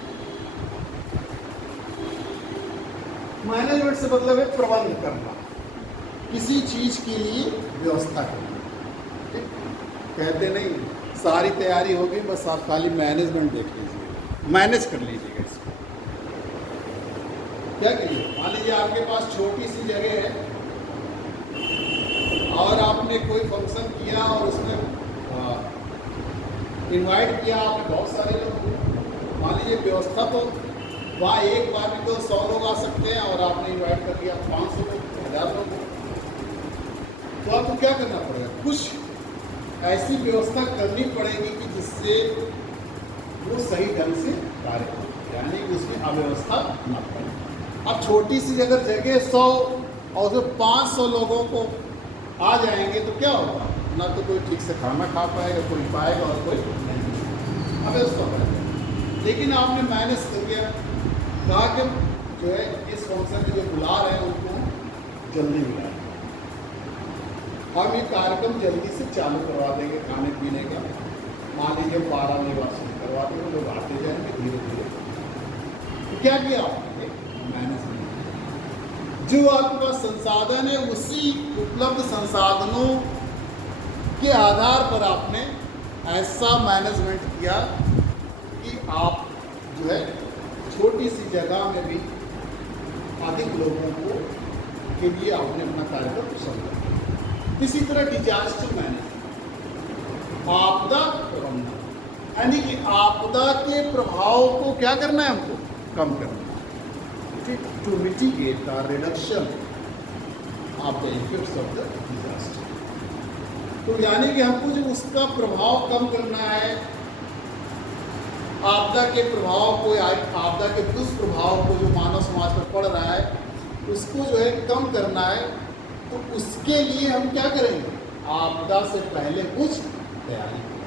मैनेजमेंट से मतलब है प्रबंध करना, किसी चीज के लिए व्यवस्था करना। ठीक? कहते नहीं सारी तैयारी होगी, बस आप खाली मैनेजमेंट देख लीजिए, मैनेज कर लीजिएगा इसको। क्या करिए, मान लीजिए आपके पास छोटी सी जगह है और आपने कोई फंक्शन किया और उसमें इनवाइट किया आपने बहुत सारे लोग, मान लीजिए व्यवस्था तो वहाँ एक बार में तो 100 लोग आ सकते हैं और आपने इनवाइट कर दिया 500 लोग, 1000 लोग, तो आपको क्या करना पड़ेगा, कुछ ऐसी व्यवस्था करनी पड़ेगी कि जिससे वो सही ढंग से कार्य करे, यानी कि उसमें अव्यवस्था न पड़े। अब छोटी सी अगर जगह 100 और उसमें 500 लोगों को आ जाएंगे तो क्या होगा, ना तो कोई ठीक से खाना खा पाएगा, कोई पाएगा और कोई नहीं, अव्यवस्था पड़ेगा। लेकिन आपने मैनेज कर दिया, कहा कि जो है इस फंक्शन में जो बुला रहे हैं उनको जल्दी बुलाएं, हम ये कार्यक्रम जल्दी से चालू करवा देंगे खाने पीने का, मान लीजिए 12 निवासी करवा देंगे, लोग आते जाएंगे धीरे धीरे। तो क्या किया आपने, मैनेजमेंट, जो आपके पास संसाधन है उसी उपलब्ध संसाधनों के आधार पर आपने ऐसा मैनेजमेंट किया कि आप जो है छोटी सी जगह में भी अधिक लोगों को के लिए आपने अपना कार्यक्रम समझा। इसी तरह डिजास्टर मैनेजमेंट, आपदा प्रबंधन, यानी कि आपदा के प्रभाव को क्या करना है, हमको कम करना है, to mitigate the reduction of the effects of the disaster. तो यानी कि हमको जो उसका प्रभाव कम करना है, आपदा के प्रभाव को, आपदा के दुष्प्रभाव को जो मानव समाज पर पड़ रहा है उसको जो है कम करना है, तो उसके लिए हम क्या करेंगे, आपदा से पहले कुछ तैयारी करें।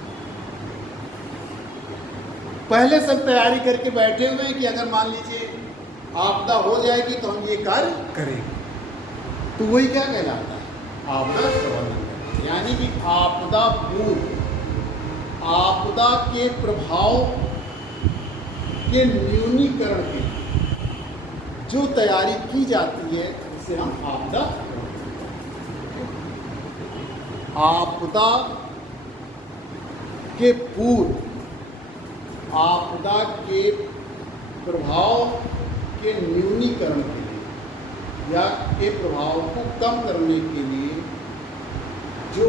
पहले से तैयारी करके बैठे हुए हैं कि अगर मान लीजिए आपदा हो जाएगी तो हम ये कार्य करेंगे, तो वही क्या कहलाता है, आपदा प्रबंधन, यानी कि आपदा पूर्व आपदा के प्रभाव के न्यूनीकरण की जो तैयारी की जाती है उसे हम आपदा, आपदा के पूर्व आपदा के प्रभाव के न्यूनीकरण के लिए या के प्रभाव को कम करने के लिए जो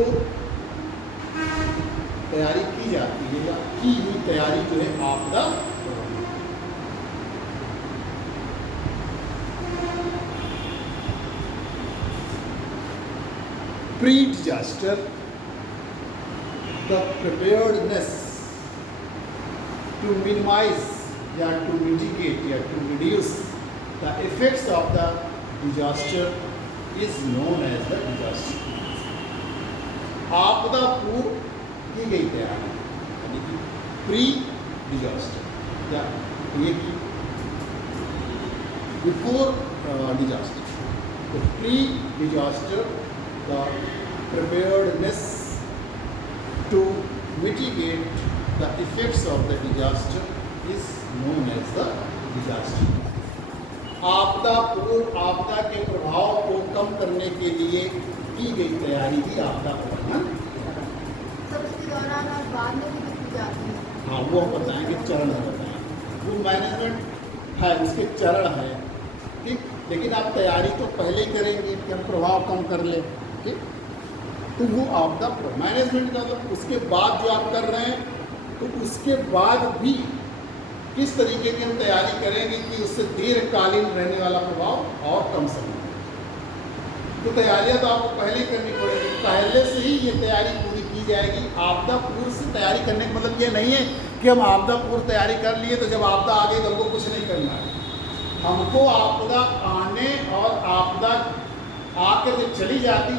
तैयारी की जाती है या की हुई तैयारी जो है आपदा। Pre-disaster, the preparedness to minimize या to mitigate या to reduce the effects of the disaster is known as the disaster. आपदा पूर्व की गई तैयारी यानी कि प्री डिजास्टर या ये कि बिफोर डिजास्टर, तो pre disaster the preparedness to mitigate the effects of the disaster is known as the disaster. आपदा पूर्व आपदा के प्रभाव को कम करने के लिए की गई तैयारी ही आपदा प्रबंधन। सब इसके दौरान और बाद में भी की जाती है। हाँ, वो हम बताएंगे, चरण बताएंगे, वो मैनेजमेंट है, उसके चरण है, ठीक। लेकिन आप तैयारी तो पहले ही करेंगे कि हम प्रभाव कम कर लें, ठीक। तो वो आपदा मैनेजमेंट का मतलब उसके बाद जो आप कर रहे हैं, तो उसके बाद भी किस तरीके की हम तैयारी करेंगे कि उससे दीर्घकालीन रहने वाला प्रभाव और कम समय। तो तैयारियां तो आपको पहले ही करनी पड़ेगी, पहले से ही ये तैयारी पूरी की जाएगी। आपदा पूर्व से तैयारी करने का मतलब ये नहीं है कि हम आपदा पूर्व तैयारी कर लिए तो जब आपदा आ गई तो हमको कुछ नहीं करना है। हमको आपदा आने और आपदा आकर जब चली जाती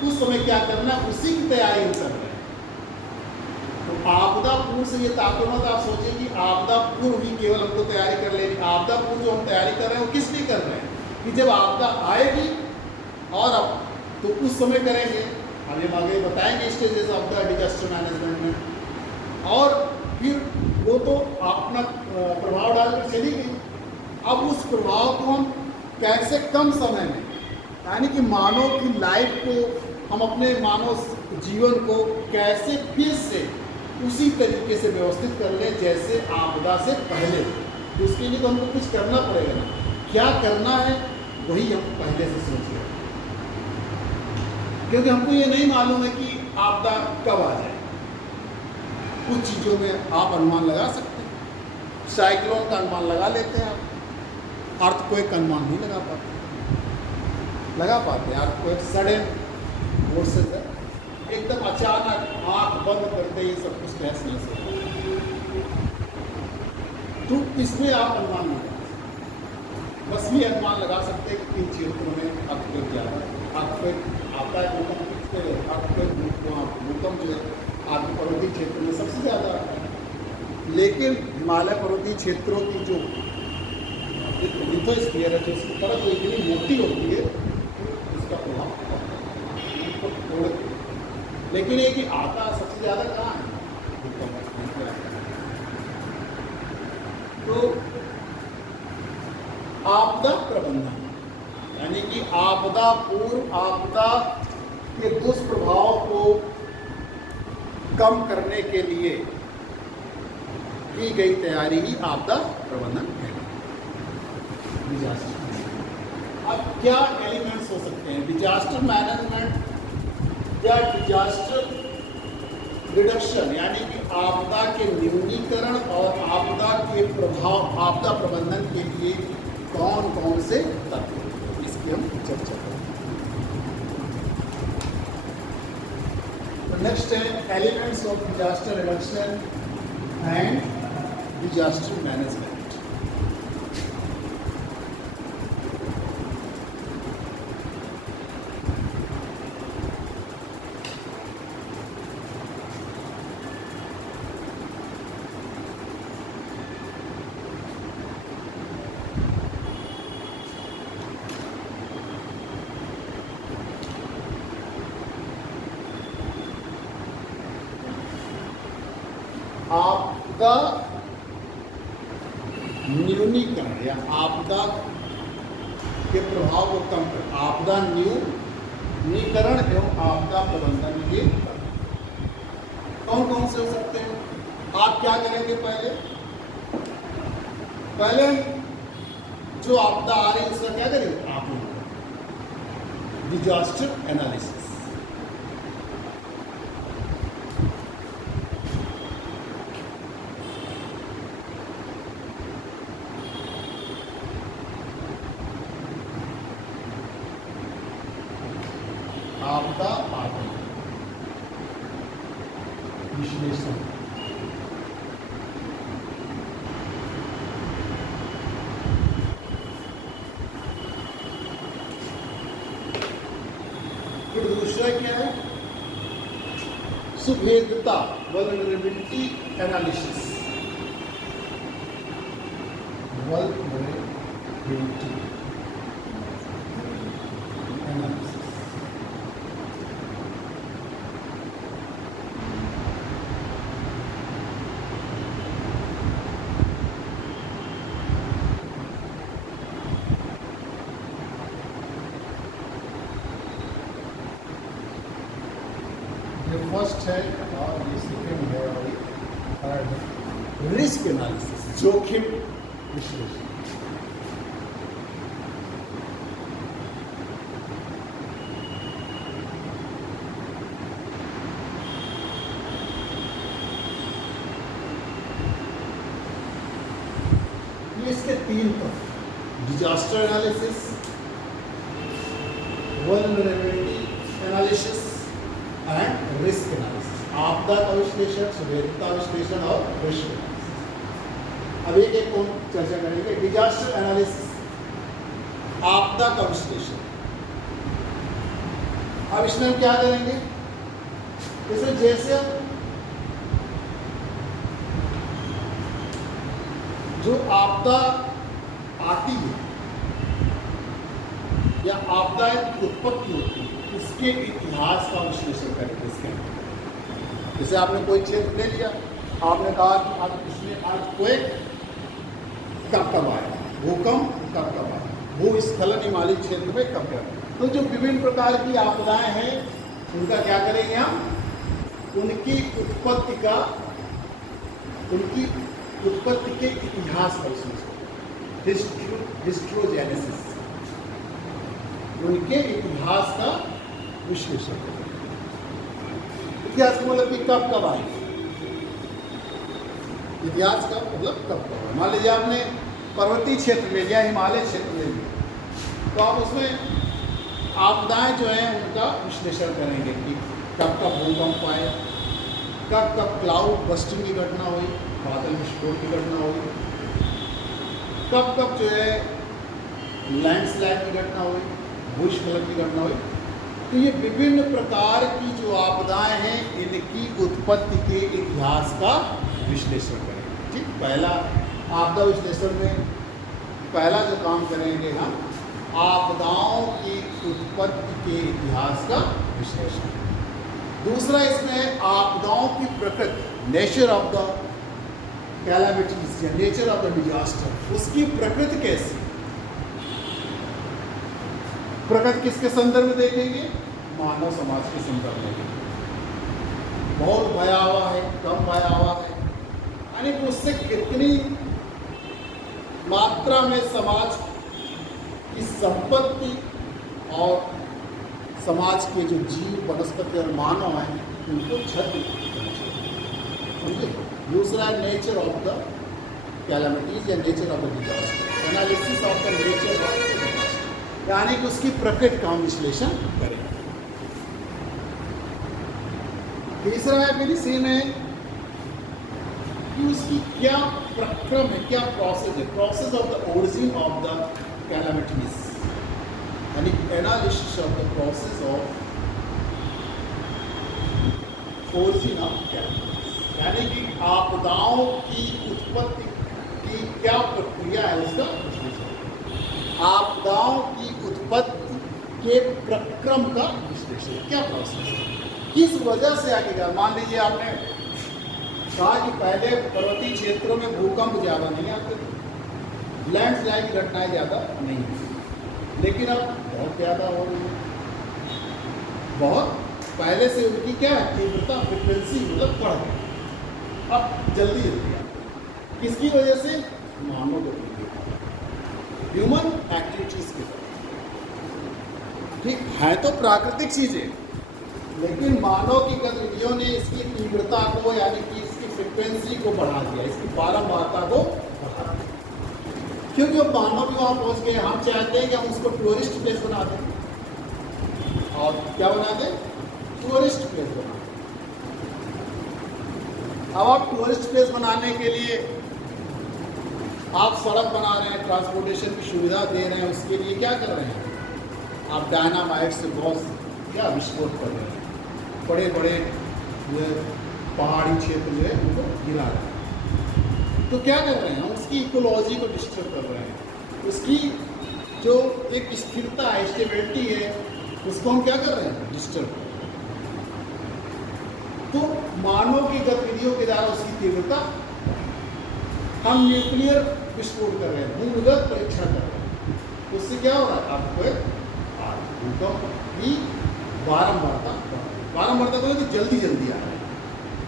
उस समय क्या करना है, उसी की तैयारी हम कर रहे हैं। तो आपदा पूर्व से ये तात्पर्य मत आप सोचिए कि आपदा पूर्व ही केवल हमको तैयारी कर लेनी। आपदा पूर्व जो हम तैयारी कर रहे हैं वो किस लिए कर रहे हैं कि जब आपदा आएगी और अब तो उस समय करेंगे। अभी हम आगे बताएंगे stages of the disaster management में। और फिर वो तो अपना प्रभाव डालकर चली गई, अब उस प्रभाव को हम कैसे कम समय में, यानी कि मानव की लाइफ को, हम अपने मानव जीवन को कैसे फिर से उसी तरीके से व्यवस्थित कर लें जैसे आपदा से पहले। तो उसके लिए तो हमको कुछ करना पड़ेगा ना, क्या करना है वही हम पहले से सोच रहे हैं, क्योंकि हमको ये नहीं मालूम है कि आपदा कब आ जाए। कुछ चीज़ों में आप अनुमान लगा सकते हैं। साइक्लोन का अनुमान लगा लेते हैं आप, अर्थक्वेक का अनुमान नहीं लगा पाते हैं। अर्थक्वेक सडन फोर्सेस है, एकदम अचानक आँख बंद करते ही सब कुछ तहस नहस हो जाता है। तो इसमें आप अनुमान नहीं लगा सकते, बस ये अनुमान लगा सकते हैं कि किन क्षेत्रों में अर्थक्वेक ज़्यादा है। अर्थक्वेक आता है भूकंप जो है आपके पर्वतीय क्षेत्र में सबसे ज़्यादा आता है, लेकिन हिमालय पर्वतीय क्षेत्रों की जो लिथोस्फीयर है, जिसकी परत इतनी मोटी होती है, उसका प्रभाव कम है। लेकिन ये कि आता सबसे ज़्यादा कहाँ है? भूकंप। तो आपदा प्रबंधन यानी कि आपदा पूर्व आपदा के दुष्प्रभाव को कम करने के लिए की गई तैयारी ही आपदा प्रबंधन है। डिजास्टर। अब क्या एलिमेंट्स हो सकते हैं डिजास्टर मैनेजमेंट या डिजास्टर रिडक्शन, यानी कि आपदा के न्यूनीकरण और आपदा के प्रभाव, आपदा प्रबंधन के लिए कौन कौन से तत्व, इसकी हम चर्चा करेंगे। नेक्स्ट है elements of disaster reduction and disaster management. आपदा न्यूनीकरण या आपदा के प्रभाव को कम कर, आपदा न्यूनीकरण एवं आपदा प्रबंधन के कौन कौन से हो सकते हैं। आप क्या करेंगे, पहले जो आपदा आ रही है उसका क्या करेंगे, आप डिजास्टर एनालिसिस। आपदा आकलन विश्लेषण। फिर दूसरा क्या है, सुभेद्यता वल्नरेबिलिटी एनालिसिस। Vulnerability analysis. ये फर्स्ट है और ये सेकेंड है और ये थर्ड है। रिस्क एनालिसिस, जोखिम विश्लेषण। ये इसके तीन तत्व, disaster analysis, vulnerability analysis and risk analysis. आपदा का विश्लेषण, सुभेद्यता विश्लेषण और रिस्क एनालिसिस। अब एक एक को चर्चा करेंगे। डिजास्टर एनालिसिस, आपदा का विश्लेषण। अब इसमें हम क्या करेंगे, जैसे जो आपदा आती है या आपदा उत्पत्ति होती है, इसके इतिहास का विश्लेषण करेंगे। इसके जैसे आपने कोई क्षेत्र ले लिया, आपने कहा कि आज इसमें अर्थक्वेक कब कब आया, भूकंप कब कब आया, भूस्खलन हिमालय क्षेत्र में कब आया। तो जो विभिन्न प्रकार की आपदाएं हैं उनका क्या करेंगे हम, उनकी उत्पत्ति के इतिहास का विश्लेषण, हिस्ट्रोजेनेसिस, उनके इतिहास का विश्लेषण। इतिहास का मतलब कि कब कब आए, इतिहास का मतलब कब का हुआ। मान लीजिए आपने पर्वतीय क्षेत्र ले लिया, हिमालय क्षेत्र ले लिया, तो आप उसमें आपदाएं जो हैं उनका विश्लेषण करेंगे कि कब कब भूकंप आए, कब कब क्लाउड बस्टिंग की घटना हुई, बादल विस्फोट की घटना हुई, कब कब जो है लैंडस्लाइड की घटना हुई, भूस्खलन की घटना हुई। तो ये विभिन्न प्रकार की जो आपदाएं हैं इनकी उत्पत्ति के इतिहास का विश्लेषण करेंगे। ठीक, पहला आपदा विश्लेषण में पहला जो काम करेंगे हम आपदाओं की उत्पत्ति के इतिहास का विश्लेषण। दूसरा इसमें है आपदाओं की प्रकृति, नेचर ऑफ द कैलामिटीज या नेचर ऑफ द डिजास्टर, उसकी प्रकृति कैसी। प्रकृति किसके संदर्भ में देखेंगे, मानव समाज के संदर्भ में देखेंगे। बहुत भयावह है, कम भयावह है, यानी कि उससे कितनी मात्रा में समाज की संपत्ति और समाज के जो जीव वनस्पति और मानव हैं उनको क्षति समझे। दूसरा है नेचर ऑफ द कैलामिटीज या nature of the disaster, analysis of the nature of the disaster, यानी कि उसकी प्रकृति का हम विश्लेषण करेंगे। तीसरा है फिर इसी में कि उसकी क्या प्रक्रम है, क्या प्रोसेस है, process of the origin of the calamities, यानी analysis of the process of origin of calamities, यानी कि आपदाओं की उत्पत्ति की क्या प्रक्रिया है उसका विश्लेषण। आपदाओं की उत्पत्ति के प्रक्रम का विश्लेषण, क्या प्रोसेस है, किस वजह से आगे गया। मान लीजिए आपने कहा कि पहले पर्वतीय क्षेत्रों में भूकंप ज़्यादा नहीं आते थे, लैंडस्लाइड की घटनाएं ज़्यादा नहीं होती, लेकिन अब बहुत ज़्यादा हो रही है। बहुत पहले से उनकी क्या है तीव्रता, फ्रिक्वेंसी मतलब बढ़ गई, अब जल्दी जल्दी आती। किसकी वजह से, मानव गतिविधियों, ह्यूमन एक्टिविटीज़ की वजह। ठीक है, तो प्राकृतिक चीज़ें, लेकिन मानव की गतिविधियों ने इसकी तीव्रता को यानी कि इसकी फ्रिक्वेंसी को बढ़ा दिया, इसकी बारंबारता को बढ़ा दिया। क्योंकि अब मानव भी वहाँ पहुँच गए, हम चाहते हैं कि हम उसको टूरिस्ट प्लेस बना दें, और क्या बना दें, टूरिस्ट प्लेस बना दें। अब आप टूरिस्ट प्लेस बनाने के लिए आप सड़क बना रहे हैं, ट्रांसपोर्टेशन की सुविधा दे रहे हैं, उसके लिए क्या कर रहे हैं, आप डायनामाइट से बहुत क्या विस्फोट कर रहे हैं, बड़े बड़े पहाड़ी क्षेत्र जो है उनको गिरा रहे हैं। तो क्या कर रहे हैं, उसकी इकोलॉजी को डिस्टर्ब कर रहे हैं, उसकी जो एक स्थिरता है, स्टेबिलिटी है, उसको हम क्या कर रहे हैं, डिस्टर्ब कर रहे हैं। तो मानव की गतिविधियों के द्वारा उसकी तीव्रता, हम न्यूक्लियर विस्फोट कर रहे हैं, भूमिगत परीक्षा कर रहे हैं, उससे क्या हो रहा है, आपको भूकंप की बारंबारता तो जल्दी जल्दी आ रहा है।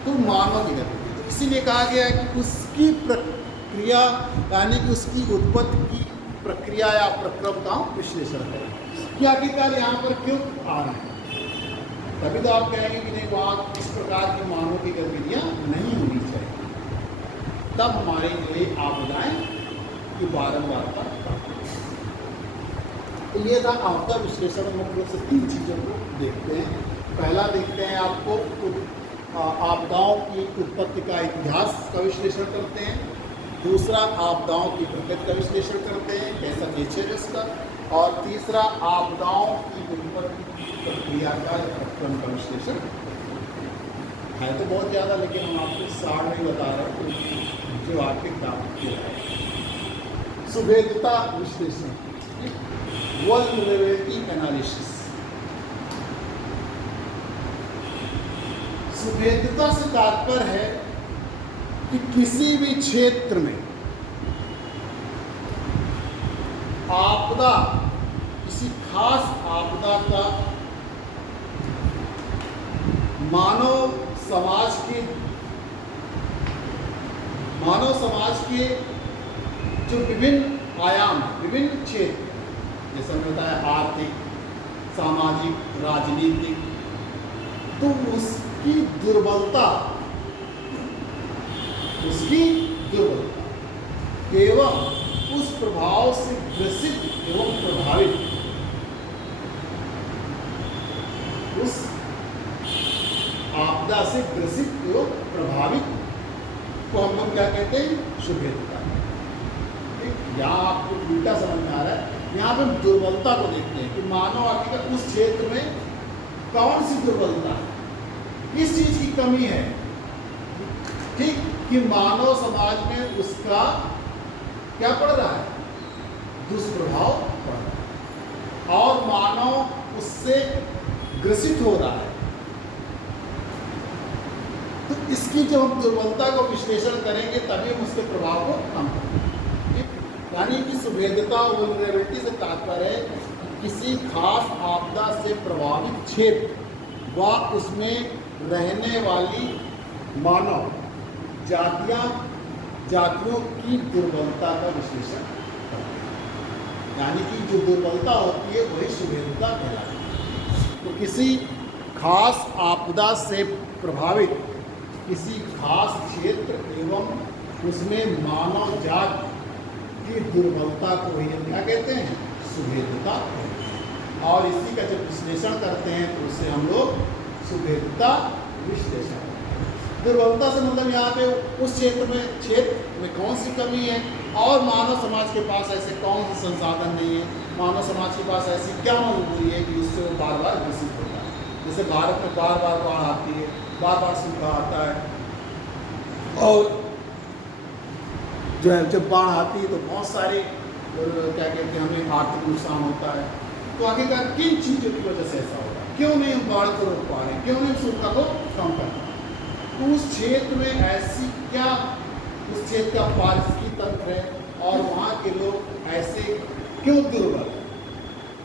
तो मानव की गतिविधि, तो इसीलिए कहा गया है कि उसकी प्रक्रिया यानी कि उसकी उत्पत्ति की प्रक्रिया या प्रक्रम का विश्लेषण करें कि आखिरकार यहाँ पर क्यों आ रहा है। तभी तो आप कहेंगे कि नहीं वहाँ इस प्रकार की मानव की गतिविधियाँ नहीं होनी चाहिए, तब हमारे लिए आपदाएं की बारंबारता। तो ये था आपदा विश्लेषण। मुख्य रूप से 3 चीज़ों को देखते हैं। पहला देखते हैं आपको आपदाओं की उत्पत्ति का इतिहास का विश्लेषण करते हैं। दूसरा आपदाओं की प्रकृति का विश्लेषण करते हैं, कैसा नेचर है इसका। और तीसरा आपदाओं की उत्पत्ति की प्रक्रिया का क्रम का विश्लेषण है। तो बहुत ज़्यादा, लेकिन हम आपको सार नहीं बता रहे हैं जो आपके किताब किया है। सुभेद्यता विश्लेषण, वल्नरेबिलिटी एनालिसिस। सुभेद्यता से तात्पर्य है कि किसी भी क्षेत्र में आपदा, किसी खास आपदा का मानव समाज के जो विभिन्न आयाम, विभिन्न क्षेत्र, जैसे हमने बताया आर्थिक, सामाजिक, राजनीतिक, तो उसकी दुर्बलता, उसकी दुर्बलता एवं उस प्रभाव से ग्रसित एवं प्रभावित, उस आपदा से ग्रसित एवं प्रभावित को हम लोग क्या कहते हैं? सुभेदता। यहाँ आपको उल्टा समझ में आ रहा है। यहाँ पे हम दुर्बलता को देखते हैं कि मानव आखिर उस क्षेत्र में कौन सी दुर्बलता है, किस चीज की कमी है, ठीक, कि मानव समाज में उसका क्या पड़ रहा है? दुष्प्रभाव पड़ रहा है और मानव उससे ग्रसित हो रहा है। तो इसकी जब हम दुर्बलता को विश्लेषण करेंगे तभी हम उसके प्रभाव को कम करेंगे। यानी कि सुभेद्यता वल्नरेबिलिटी से तात्पर्य है किसी खास आपदा से प्रभावित क्षेत्र व उसमें रहने वाली मानव जातियों की दुर्बलता का विश्लेषण करना। यानी कि जो दुर्बलता होती है वही सुभेद्यता कहलाती है। तो किसी खास आपदा से प्रभावित किसी खास क्षेत्र एवं उसमें मानव जात की दुर्बलता को ही क्या कहते हैं? सुभेद्यता कहते हैं। और इसी का जब विश्लेषण करते हैं तो उससे हम लोग सुभेद्यता विश्लेषण। दुर्बलता से मतलब यहाँ पे उस क्षेत्र में कौन सी कमी है और मानव समाज के पास ऐसे कौन से संसाधन नहीं है, मानव समाज के पास ऐसी क्या मजबूरी है कि उससे वो बार बार ग्रसित होता है। जैसे भारत में बार बार बाढ़ आती है, बार बार सूखा आता है और जो है जब बाढ़ आती है तो बहुत सारे क्या कहते हैं हमें आर्थिक नुकसान होता है। तो आखिरकार किन चीज़ों की वजह से ऐसा होता है? क्यों नहीं हम बाढ़ को रोक पा रहे हैं? क्यों नहीं सूखा को कम कर पा रहे? तो उस क्षेत्र में ऐसी क्या उस क्षेत्र का पारिस्थितिकी तंत्र है और वहाँ के लोग ऐसे क्यों दुर्बल है?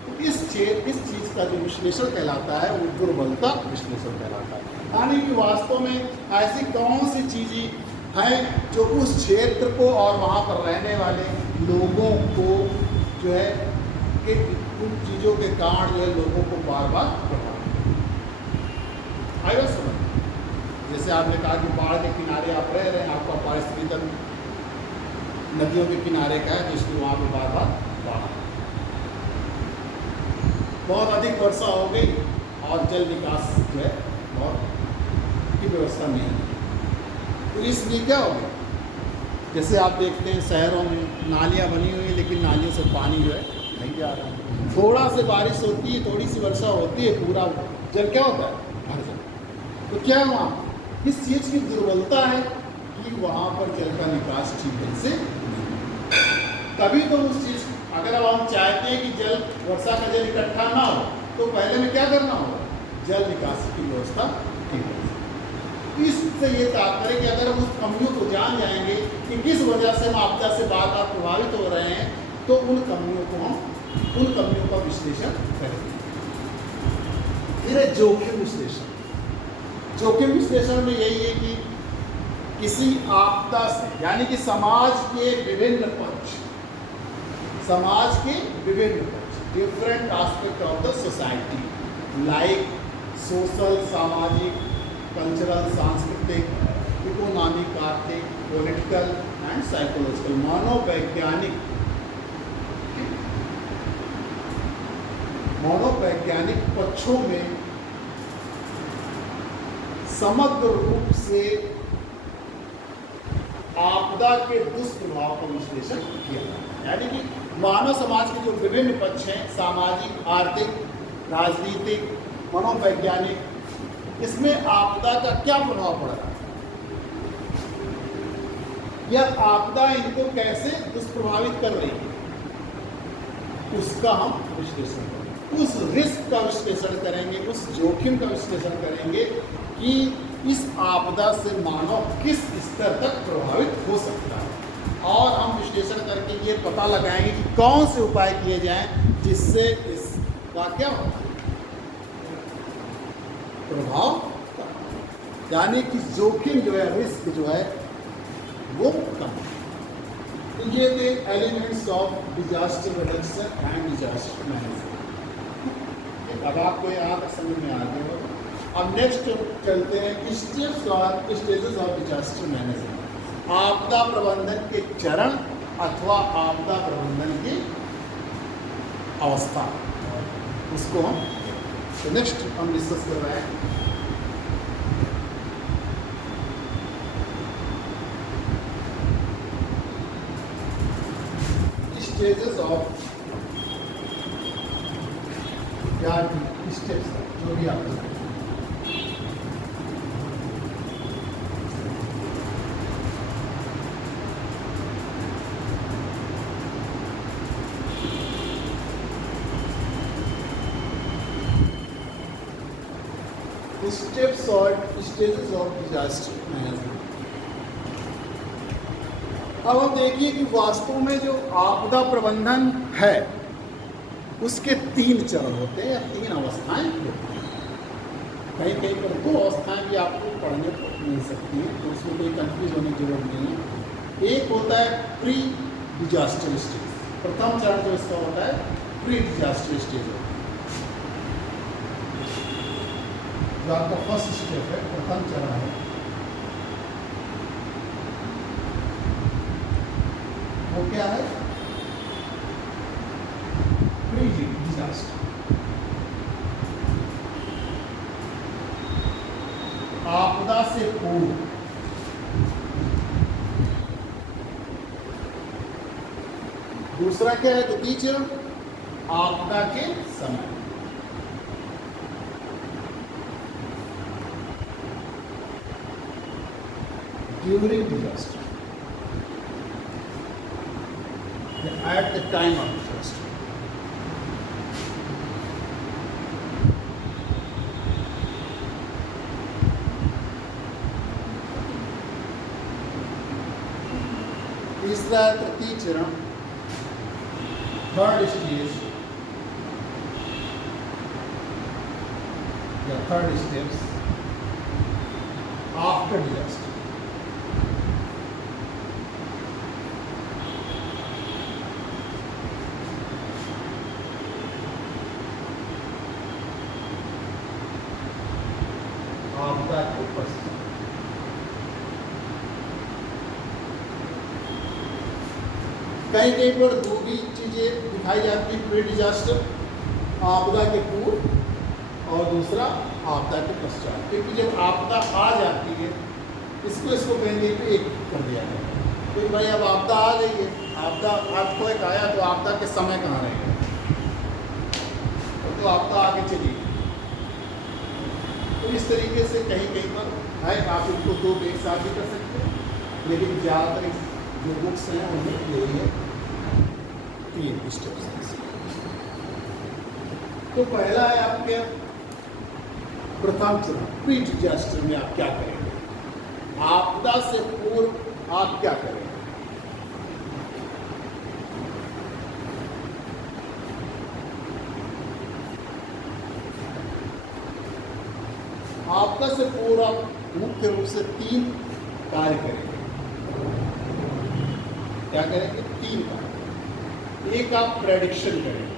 तो इस चीज़ का जो विश्लेषण कहलाता है वो दुर्बलता विश्लेषण कहलाता है। यानी कि वास्तव में ऐसी कौन सी चीज़ें हैं जो उस क्षेत्र को और वहाँ पर रहने वाले लोगों को जो है कि उन चीज़ों के कारण जो है लोगों को बार बार प्रभावित आएगा समझ। जैसे आपने कहा कि बाढ़ के किनारे आप रह रहे हैं, आपका पारिस्थितिकी तंत्र नदियों के किनारे का है जिसमें वहाँ पर बार बार बाढ़, बहुत अधिक वर्षा हो गई और जल निकास जो है बहुत की व्यवस्था नहीं है। तो इसलिए क्या हो गया? जैसे आप देखते हैं शहरों में नालियाँ बनी हुई हैं लेकिन नालियों से पानी जो है नहीं जा रहा है। थोड़ा से बारिश होती है, थोड़ी सी वर्षा होती है, पूरा जल क्या होता है? भर जाता है। तो क्या वहाँ किस चीज़ की दुर्बलता है कि वहाँ पर जल का निकास ठीक ढंग से नहीं। तभी तो उस चीज़ अगर अब हम चाहते हैं कि जल वर्षा का जल इकट्ठा ना हो तो पहले में क्या करना होगा? जल निकासी की व्यवस्था ठीक है। इससे ये तात्पर्य कि अगर हम उस कमियों को जान जाएंगे कि किस वजह से हम आपदा से बार बार प्रभावित हो रहे हैं तो उन कमियों का विश्लेषण करेंगे। फिर है जोखिम विश्लेषण। जोखिम विश्लेषण में यही है कि किसी आपदा से यानी कि समाज के विभिन्न पक्ष, different aspect of the society like social, सामाजिक, कल्चरल, सांस्कृतिक, इकोनॉमिक, आर्थिक, पॉलिटिकल एंड साइकोलॉजिकल, मनोवैज्ञानिक पक्षों में समग्र रूप से आपदा के दुष्प्रभाव का विश्लेषण किया। यानी कि मानव समाज के जो विभिन्न पक्ष हैं, सामाजिक, आर्थिक, राजनीतिक, मनोवैज्ञानिक, इसमें आपदा का क्या प्रभाव पड़ रहा है, यह आपदा इनको कैसे दुष्प्रभावित कर रही है, उसका हम विश्लेषण करेंगे, उस रिस्क का विश्लेषण करेंगे, उस जोखिम का विश्लेषण करेंगे कि इस आपदा से मानव किस स्तर तक प्रभावित हो सकता है। और हम विश्लेषण करके ये पता लगाएंगे कि कौन से उपाय किए जाएं जिससे इसका क्या होता है प्रभाव, यानी कि जोखिम जो है, रिस्क जो है वो कम। तो ये the elements of disaster reduction and disaster management. अब आपको यहाँ तक समझ में आ गया होगा। अब नेक्स्ट चलते हैं स्टेजेस ऑफ डिजास्टर मैनेजमेंट। आपदा प्रबंधन के चरण अथवा आपदा प्रबंधन की अवस्था, उसको हम नेक्स्ट हम डिस्कस कर रहे हैं। स्टेजेस ऑफ क्या स्टेप्स जो भी आप स्टेप्स और स्टेजेस ऑफ डिजास्टर मैनेजमेंट। अब हम देखिए कि वास्तव में जो आपदा प्रबंधन है उसके 3 चरण होते हैं या 3 अवस्थाएं होती हैं। कहीं कहीं पर 2 अवस्थाएं भी आपको पढ़ने को मिल सकती हैं, तो उसमें कोई कंफ्यूज होने की जरूरत नहीं है। एक होता है प्री डिजास्टर स्टेज, प्रथम चरण जो इसका होता है प्री डिजास्टर स्टेज होता है। जो आपका फर्स्ट स्टेप है, प्रथम चरण है, वो क्या है? Pre disaster. आपदा से पूर्व। दूसरा क्या है? द्वितीय चरण, आपदा के समय। During disaster, at the time of disaster. तीसरा तृतीय चरण, थर्ड स्टेज या थर्ड स्टेप्स आफ्टर डिजास्टर। आपदा के पश्चात कहीं कहीं पर 2 भी चीजें दिखाई जाती हैं, प्री डिजास्टर आपदा के पूर्व और दूसरा आपदा के पश्चात। क्योंकि जब आपदा आ जाती है इसको कहेंगे कि एक कर दिया गया, तो भाई अब आपदा आ गई है, आपदा आपको एक आया तो आपदा के समय कहाँ रहेगा, तो आपदा आगे चली। तो इस तरीके से कहीं कहीं पर है, आप इनको 2 एक साथ भी कर सकते हैं, लेकिन ज़्यादातर जो बुक्स हैं उनमें यही है 3 स्टेप्स। तो पहला है आपके प्रथम चरण, प्री डिजास्टर में आप क्या करेंगे, आपदा से पूर्व आप क्या करेंगे। आपदा से पूर्व आप मुख्य रूप से 3 कार्य करेंगे। क्या करेंगे? 3 कार्य। एक आप प्रेडिक्शन करेंगे,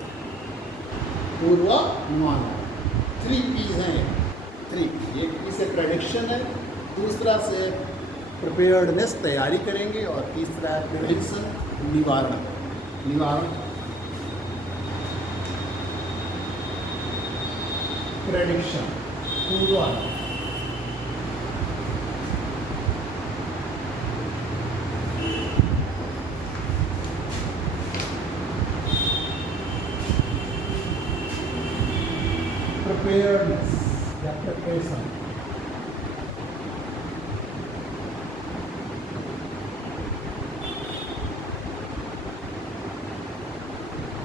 पूर्वानुमान। 3 P's हैं, 3 P। एक P से प्रेडिक्शन है, दूसरा से प्रिपेयर्डनेस तैयारी करेंगे, और तीसरा है प्रिवेंशन निवारण। प्रेडिक्शन पूर्वानुमान, प्रिपेयर्डनेस या प्रिपरेशन।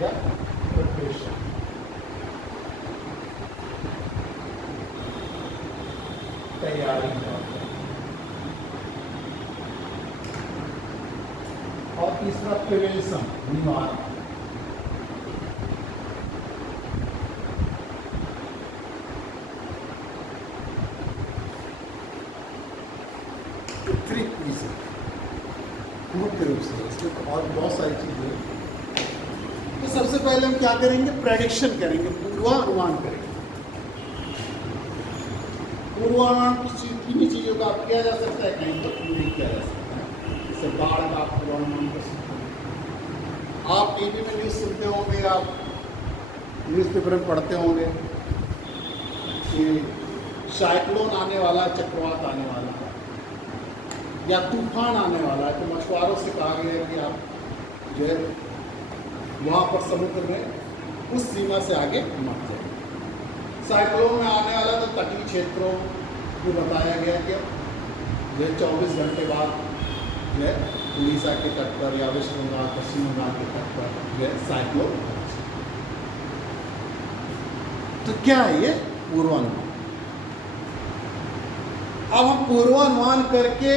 या प्रिपरेशन, तैयारी। और तीसरा प्रिवेंशन, निवारण। मुख्य रूप से इसमें और बहुत सारी चीजें हैं। तो सबसे पहले हम क्या करेंगे? प्रेडिक्शन करेंगे, पूर्वानुमान करेंगे। पूर्वानुमान किन्हीं चीज़ों का किया जा सकता है, कहीं पर नहीं किया जा सकता है। जैसे बाढ़ का आप पूर्वानुमान कर सकते हैं। आप टीवी में न्यूज़ सुनते होंगे, आप न्यूज़पेपर में पढ़ते होंगे कि साइक्लोन आने वाला है, चक्रवात आने वाला है या तूफान आने वाला है। तो मछुआरों से कहा गया है कि आप जो है वहाँ पर समुद्र में उस सीमा से आगे मत जाए। साइक्लोन में आने वाला तो तटीय क्षेत्रों में बताया गया कि जो 24 घंटे बाद जो है उड़ीसा के तट पर या वेस्ट बंगाल, पश्चिम बंगाल के तट पर जो है साइक्लोन। तो क्या है ये पूर्वानुमान। अब हम पूर्वानुमान करके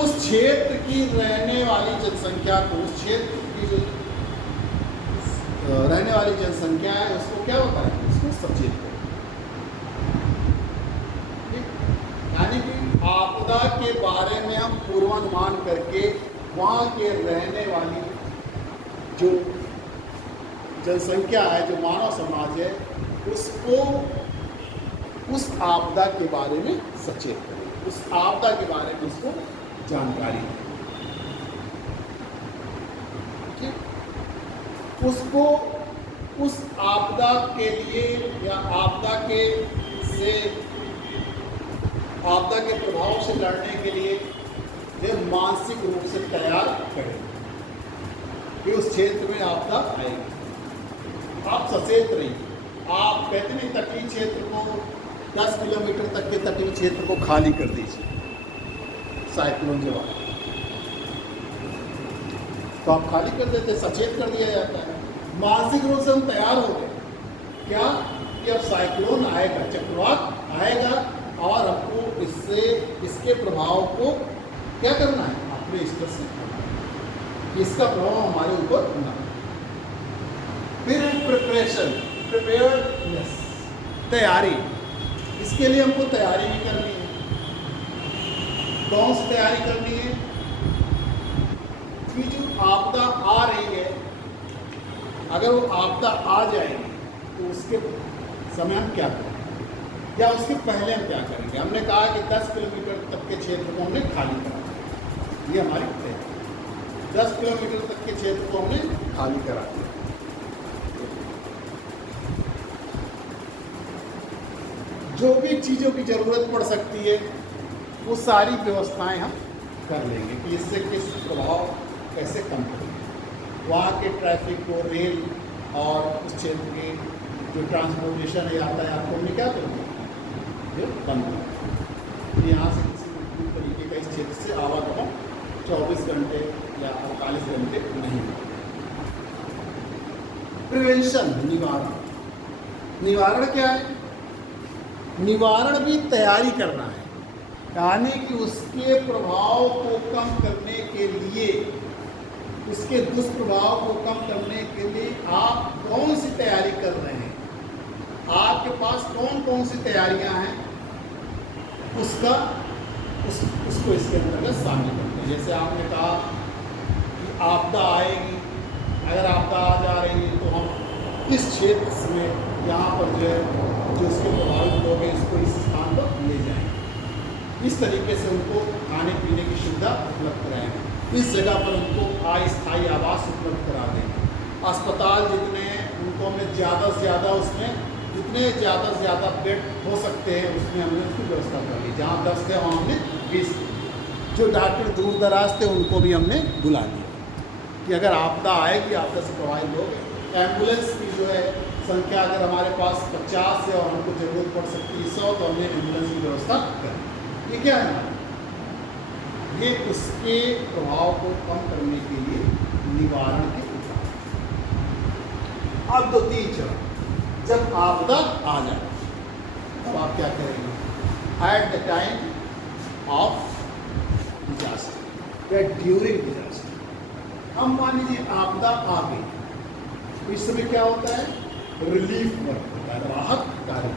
उस क्षेत्र की रहने वाली जनसंख्या को, उस क्षेत्र की जो रहने वाली जनसंख्या है उसको क्या होता है, उसको सचेत करें। यानी कि आपदा के बारे में हम पूर्वानुमान करके वहाँ के रहने वाली जो जनसंख्या है, जो मानव समाज है, उसको उस आपदा के बारे में सचेत करें, उस आपदा के बारे में उसको जानकारी दें। उसको उस आपदा के लिए या आपदा के प्रभाव से लड़ने के लिए ये मानसिक रूप से तैयार करें कि उस क्षेत्र में आपदा आएगी। आप सचेत रहिए। आप कहते नहीं तटीय क्षेत्र को 10 किलोमीटर तक के तटीय क्षेत्र को खाली कर दीजिए साइक्लोन जब आए, तो आप खाली कर देते, सचेत कर दिया जाता है। मानसिक रूप से हम तैयार हो गए क्या कि अब साइक्लोन आएगा, चक्रवात आएगा और हमको इसके प्रभाव को क्या करना है, अपने स्तर से करना है, इसका प्रभाव हमारे ऊपर ना। फिर प्रिपरेशन, प्रिपेयर्डनेस, तैयारी। इसके लिए हमको तैयारी भी करनी है। कौन सी तैयारी करनी है कि जो आपदा आ रही है, अगर वो आपदा आ जाएगी तो उसके समय हम क्या करें या उसके पहले हम क्या करेंगे। हमने कहा कि 10 किलोमीटर तक के क्षेत्र को हमने खाली करा दिया, ये हमारी तैयारी। 10 किलोमीटर तक के क्षेत्र को हमने खाली करा दिया। जो भी चीज़ों की ज़रूरत पड़ सकती है वो सारी व्यवस्थाएं हम कर लेंगे कि इससे किस प्रभाव कैसे कम करेंगे। वहाँ के ट्रैफिक को, रेल और उस क्षेत्र की जो ट्रांसपोर्टेशन है, यातायात को हमने क्या करेंगे, ये बंद करेंगे। यहाँ से किसी भी तरीके का इस क्षेत्र से आवागमन 24 घंटे या 48 घंटे नहीं होगा। प्रिवेंशन, निवारण। निवारण क्या है? निवारण भी तैयारी करना है, यानी कि उसके प्रभाव को कम करने के लिए, उसके दुष्प्रभाव को कम करने के लिए आप कौन सी तैयारी कर रहे हैं, आपके पास कौन कौन सी तैयारियां हैं, उसको इसके अंतर्गत शामिल करते हैं। जैसे आपने कहा कि आपदा आएगी, अगर आपदा आ जा रही है तो हम इस क्षेत्र में यहाँ पर जो इसके प्रभावित लोग हैं इसको इस स्थान पर ले जाएंगे। इस तरीके से उनको खाने पीने की सुविधा उपलब्ध कराएंगे, इस जगह पर उनको अस्थायी आवास उपलब्ध करा देंगे। अस्पताल जितने हैं उनको हमने ज़्यादा से ज़्यादा उसमें जितने ज़्यादा से ज़्यादा बेड हो सकते हैं उसमें हमने उसकी व्यवस्था कर ली। जहाँ 10 थे वहाँ हमने 20, जो डॉक्टर दूर दराज थे उनको भी हमने बुला लिया कि अगर आपदा आएगी, आपदा से प्रभावित लोग, एम्बुलेंस की जो है संख्या अगर हमारे पास 50 है और हमको ज़रूरत पड़ सकती है 100, तो हमने एम्बुलेंस की व्यवस्था करी। ये क्या है? ये उसके प्रभाव को कम करने के लिए निवारण के उपाय। अब 2-3 चरण, जब आपदा आ जाए तब आप क्या करेंगे? At the time of disaster या ड्यूरिंग डिजास्टर। हम मान लीजिए आपदा आ गई, तो इस समय क्या होता है? रिलीफ वर्क होता है, राहत कार्य।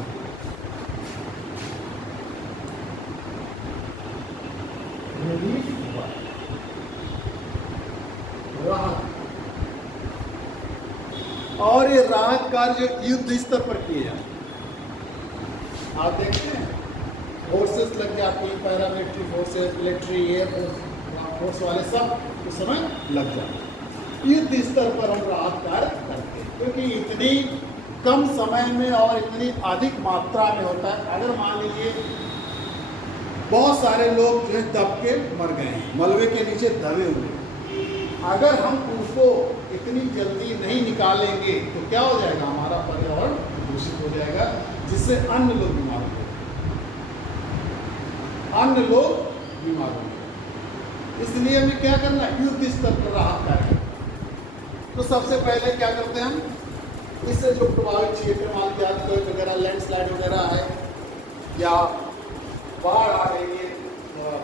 रिलीफ वर्क, राहत। और ये राहत कार्य जो युद्ध स्तर पर किए जाते हैं, आप देखते हैं फोर्सेस लग जाती हैं, paramilitary forces, military, air force, force वाले सब उस समय लग जाते। युद्ध स्तर पर हम राहत कार्य करते हैं, क्योंकि इतनी कम समय में और इतनी अधिक मात्रा में होता है। अगर मान लीजिए बहुत सारे लोग जो है दब के मर गए हैं, मलबे के नीचे दबे हुए, अगर हम उनको इतनी जल्दी नहीं निकालेंगे तो क्या हो जाएगा, हमारा पर्यावरण दूषित हो जाएगा, जिससे अन्य लोग बीमार होंगे, अन्य लोग बीमार होंगे। इसलिए हमें क्या करना है, युद्ध स्तर पर राहत कार्य। तो सबसे पहले क्या करते हैं हम, इससे जो प्रभावित क्षेत्र मान लीजिए अर्थक्वेक वगैरह, लैंडस्लाइड वगैरह है, या बाढ़ आ गई है,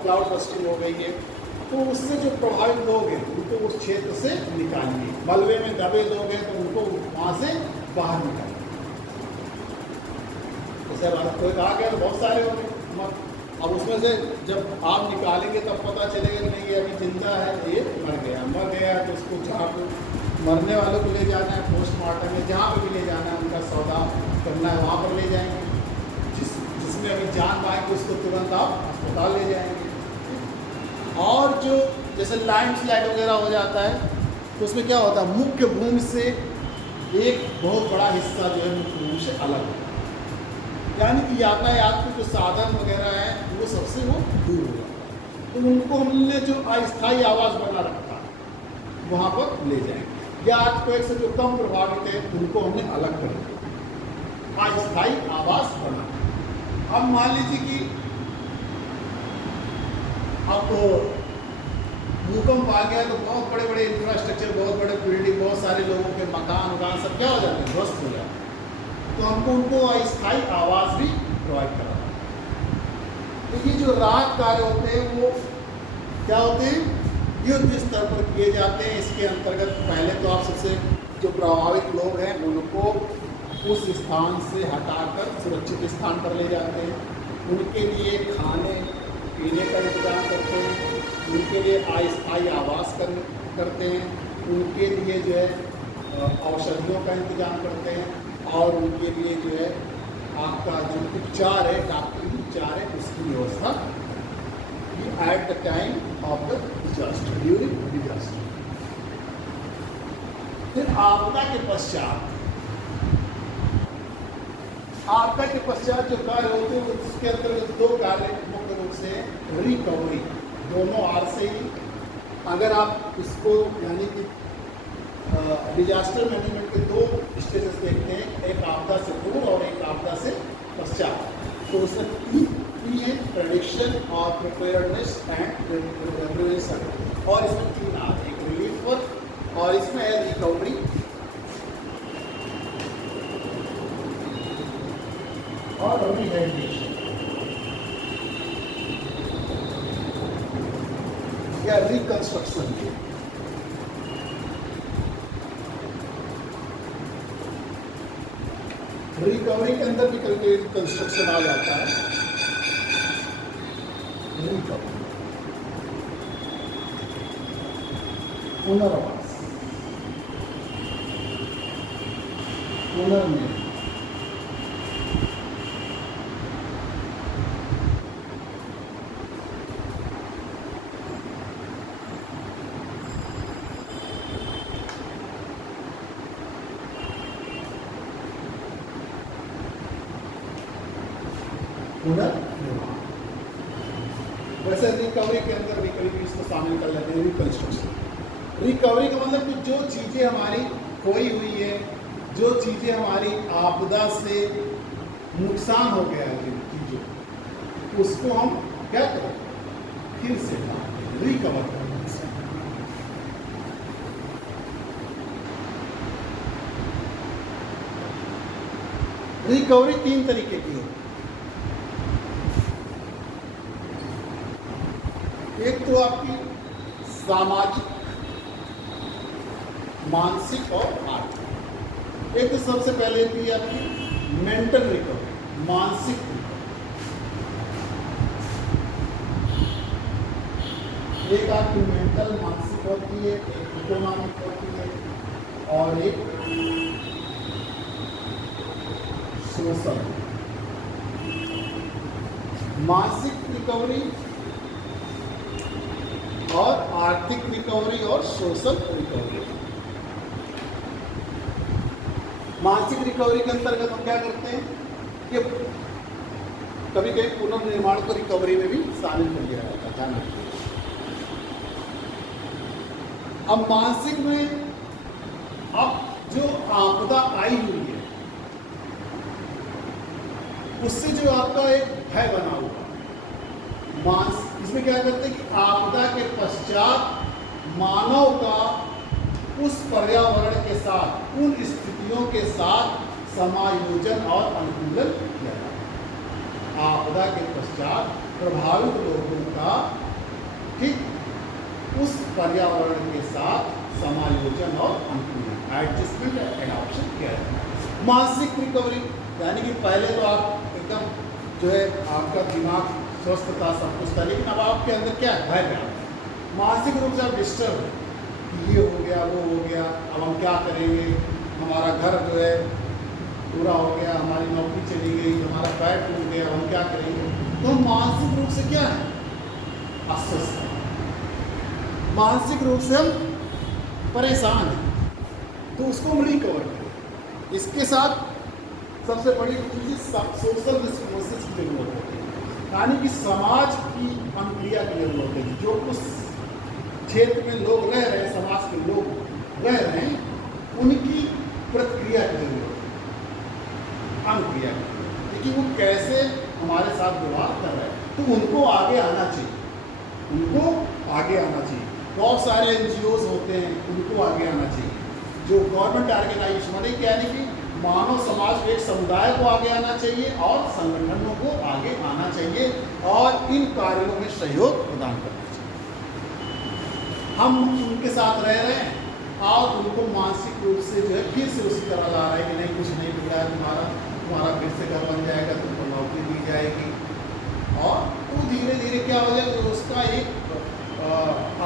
क्लाउड बस्टिंग हो गई है, तो उससे जो प्रभावित लोग हैं उनको उस क्षेत्र से निकालिए। मलबे में दबे लोग हैं तो उनको वहाँ से बाहर निकालिए। जैसे अर्थक्वेक आ गया तो बहुत सारे हो गए, अब उसमें से जब आप निकालेंगे तब पता चलेगा कि नहीं ये अभी जिंदा है, ये मर गया तो उसको जहाँ पे मरने वालों को ले जाना है, पोस्टमार्टम में जहाँ पे भी ले जाना है, उनका सौदा करना है, वहाँ पर ले जाएंगे। जिसमें अभी जान पाएंगे उसको तुरंत आप अस्पताल ले जाएंगे। और जो जैसे लैंडस्लाइड वगैरह हो जाता है तो उसमें क्या होता है, मुख्य भूमि से एक बहुत बड़ा हिस्सा जो है मुख्य भूमि से अलग होता है, यानी कि यातायात के जो साधन वगैरह हैं वो सबसे वो दूर हो जाता है। तो उनको हमने जो अस्थायी आवास बना रखा है वहाँ पर ले जाएंगे, या अर्थक्वेक से जो कम प्रभावित है उनको हमने अलग कर दिया, अस्थायी आवास बना। अब मान लीजिए कि अब भूकंप आ गया तो बहुत बड़े बड़े इंफ्रास्ट्रक्चर, बहुत बड़े बिल्डिंग, बहुत सारे लोगों के मकान वकान सब क्या हो जाते हैं, ध्वस्त हो जाते हैं। तो हमको उनको अस्थायी आवास भी प्रोवाइड कराना है। तो ये जो राहत कार्य होते हैं वो क्या होते हैं, युद्ध स्तर पर किए जाते हैं। इसके अंतर्गत पहले तो आप सबसे जो प्रभावित लोग हैं उनको उस स्थान से हटाकर सुरक्षित स्थान पर ले जाते हैं, उनके लिए खाने पीने का इंतजाम करते हैं, उनके लिए अस्थायी आवास करते हैं, उनके लिए जो है औषधियों का इंतजाम करते हैं, और उनके लिए जो है आपका जो उपचार है, डॉक्टरी उपचार है, उसकी व्यवस्था at the time of the disaster, during disaster. फिर आपदा के पश्चात, आपदा के पश्चात जो कार्य होते हैं उसके अंतर्गत दो कार्य मुख्य रूप से रिकवरी, दोनों आर से ही। अगर आप इसको यानी कि डिजास्टर मैनेजमेंट के दो स्टेजेस देखते हैं, एक आपदा से पूर्व और एक आपदा से पश्चात, तो उसमें तीन है, प्रेडिक्शन और प्रिपेयर्डनेस एंड प्रिवेंशन, और इसमें तीन आर, एक रिलीफ वर्क और इसमें है रिकवरी और रिहेबिलिटेशन या रिकंस्ट्रक्शन। रिकवरी के अंदर भी कभी कंस्ट्रक्शन आ जाता है। रिकवरी, पुनर्वास, पुनर्निर्माण, पुनर्निर्माण। वैसे रिकवरी के अंदर रिकवरी इसको शामिल कर लेते हैं, रिकंस्ट्रक्शन। रिकवरी का मतलब कि जो चीज़ें हमारी खोई हुई है, जो चीज़ें हमारी आपदा से नुकसान हो गया है जिन चीज़ों, उसको हम क्या करें, फिर से रिकवर करें। रिकवरी तीन तरीके की है। एक तो आपकी सामाजिक, मानसिक और आर्थिक। एक तो सबसे पहले थी आपकी मेंटल रिकवरी, मानसिक रिकवरी। एक आपकी मेंटल मानसिक होती है, एक इकोनॉमिक होती है, और एक सोशल। मानसिक रिकवरी और आर्थिक रिकवरी और सोशल रिकवरी। मानसिक रिकवरी के अंतर्गत हम क्या करते हैं कि कभी कभी पुनर्निर्माण को रिकवरी में भी शामिल कर दिया जाता है, ध्यान रखिए। अब मानसिक में अब जो आपदा आई हुई है उससे जो आपका एक भय बना हुआ, इसमें क्या करते हैं कि आपदा के पश्चात मानव का उस पर्यावरण के साथ, उन स्थितियों के साथ समायोजन और अनुकूलन किया जाता है। आपदा के पश्चात प्रभावित लोगों का ठीक उस पर्यावरण के साथ समायोजन और अनुकूलन, एडजस्टमेंट एडॉप्शन किया जाता है। मानसिक रिकवरी यानी कि पहले तो आप एकदम जो है आपका दिमाग स्वस्थ था, सब कुछ था, लेकिन अब आपके अंदर क्या है, भय है। मानसिक रूप से आप डिस्टर्ब है कि ये हो गया, वो हो गया, अब हम क्या करेंगे, हमारा घर जो है पूरा हो गया, हमारी नौकरी चली गई, हमारा पैर टूट गया, हम क्या करेंगे। तो हम मानसिक रूप से क्या है, अस्वस्थ हैं, मानसिक रूप से हम परेशान हैं, तो उसको हम रिकवर करें। इसके साथ सबसे बड़ी चीज़ सोशल रिस्पॉन्सेस की जरूरत होती है, यानी कि समाज की अनुक्रिया की जरूरत है। जो उस क्षेत्र में लोग रह रहे हैं, समाज के लोग रह रहे हैं, उनकी प्रतिक्रिया की जरूरत है, अनुक्रिया की, लेकिन वो कैसे हमारे साथ व्यवहार कर रहे हैं, तो उनको आगे आना चाहिए, उनको आगे आना चाहिए। बहुत सारे NGOs होते हैं, उनको आगे आना चाहिए। जो गवर्नमेंट ऑर्गेनाइजेशन यानी कि मानव समाज, एक समुदाय को आगे आना चाहिए और संगठनों को आगे आना चाहिए और इन कार्यों में सहयोग प्रदान करना चाहिए। हम उनके साथ रह रहे हैं और उनको मानसिक रूप से जो है फिर से उसी तरह ला रहे हैं कि नहीं, कुछ नहीं बिगड़ा है तुम्हारा फिर से घर बन जाएगा, तुमको नौकरी दी जाएगी, और वो धीरे धीरे क्या हो जाएगा, उसका एक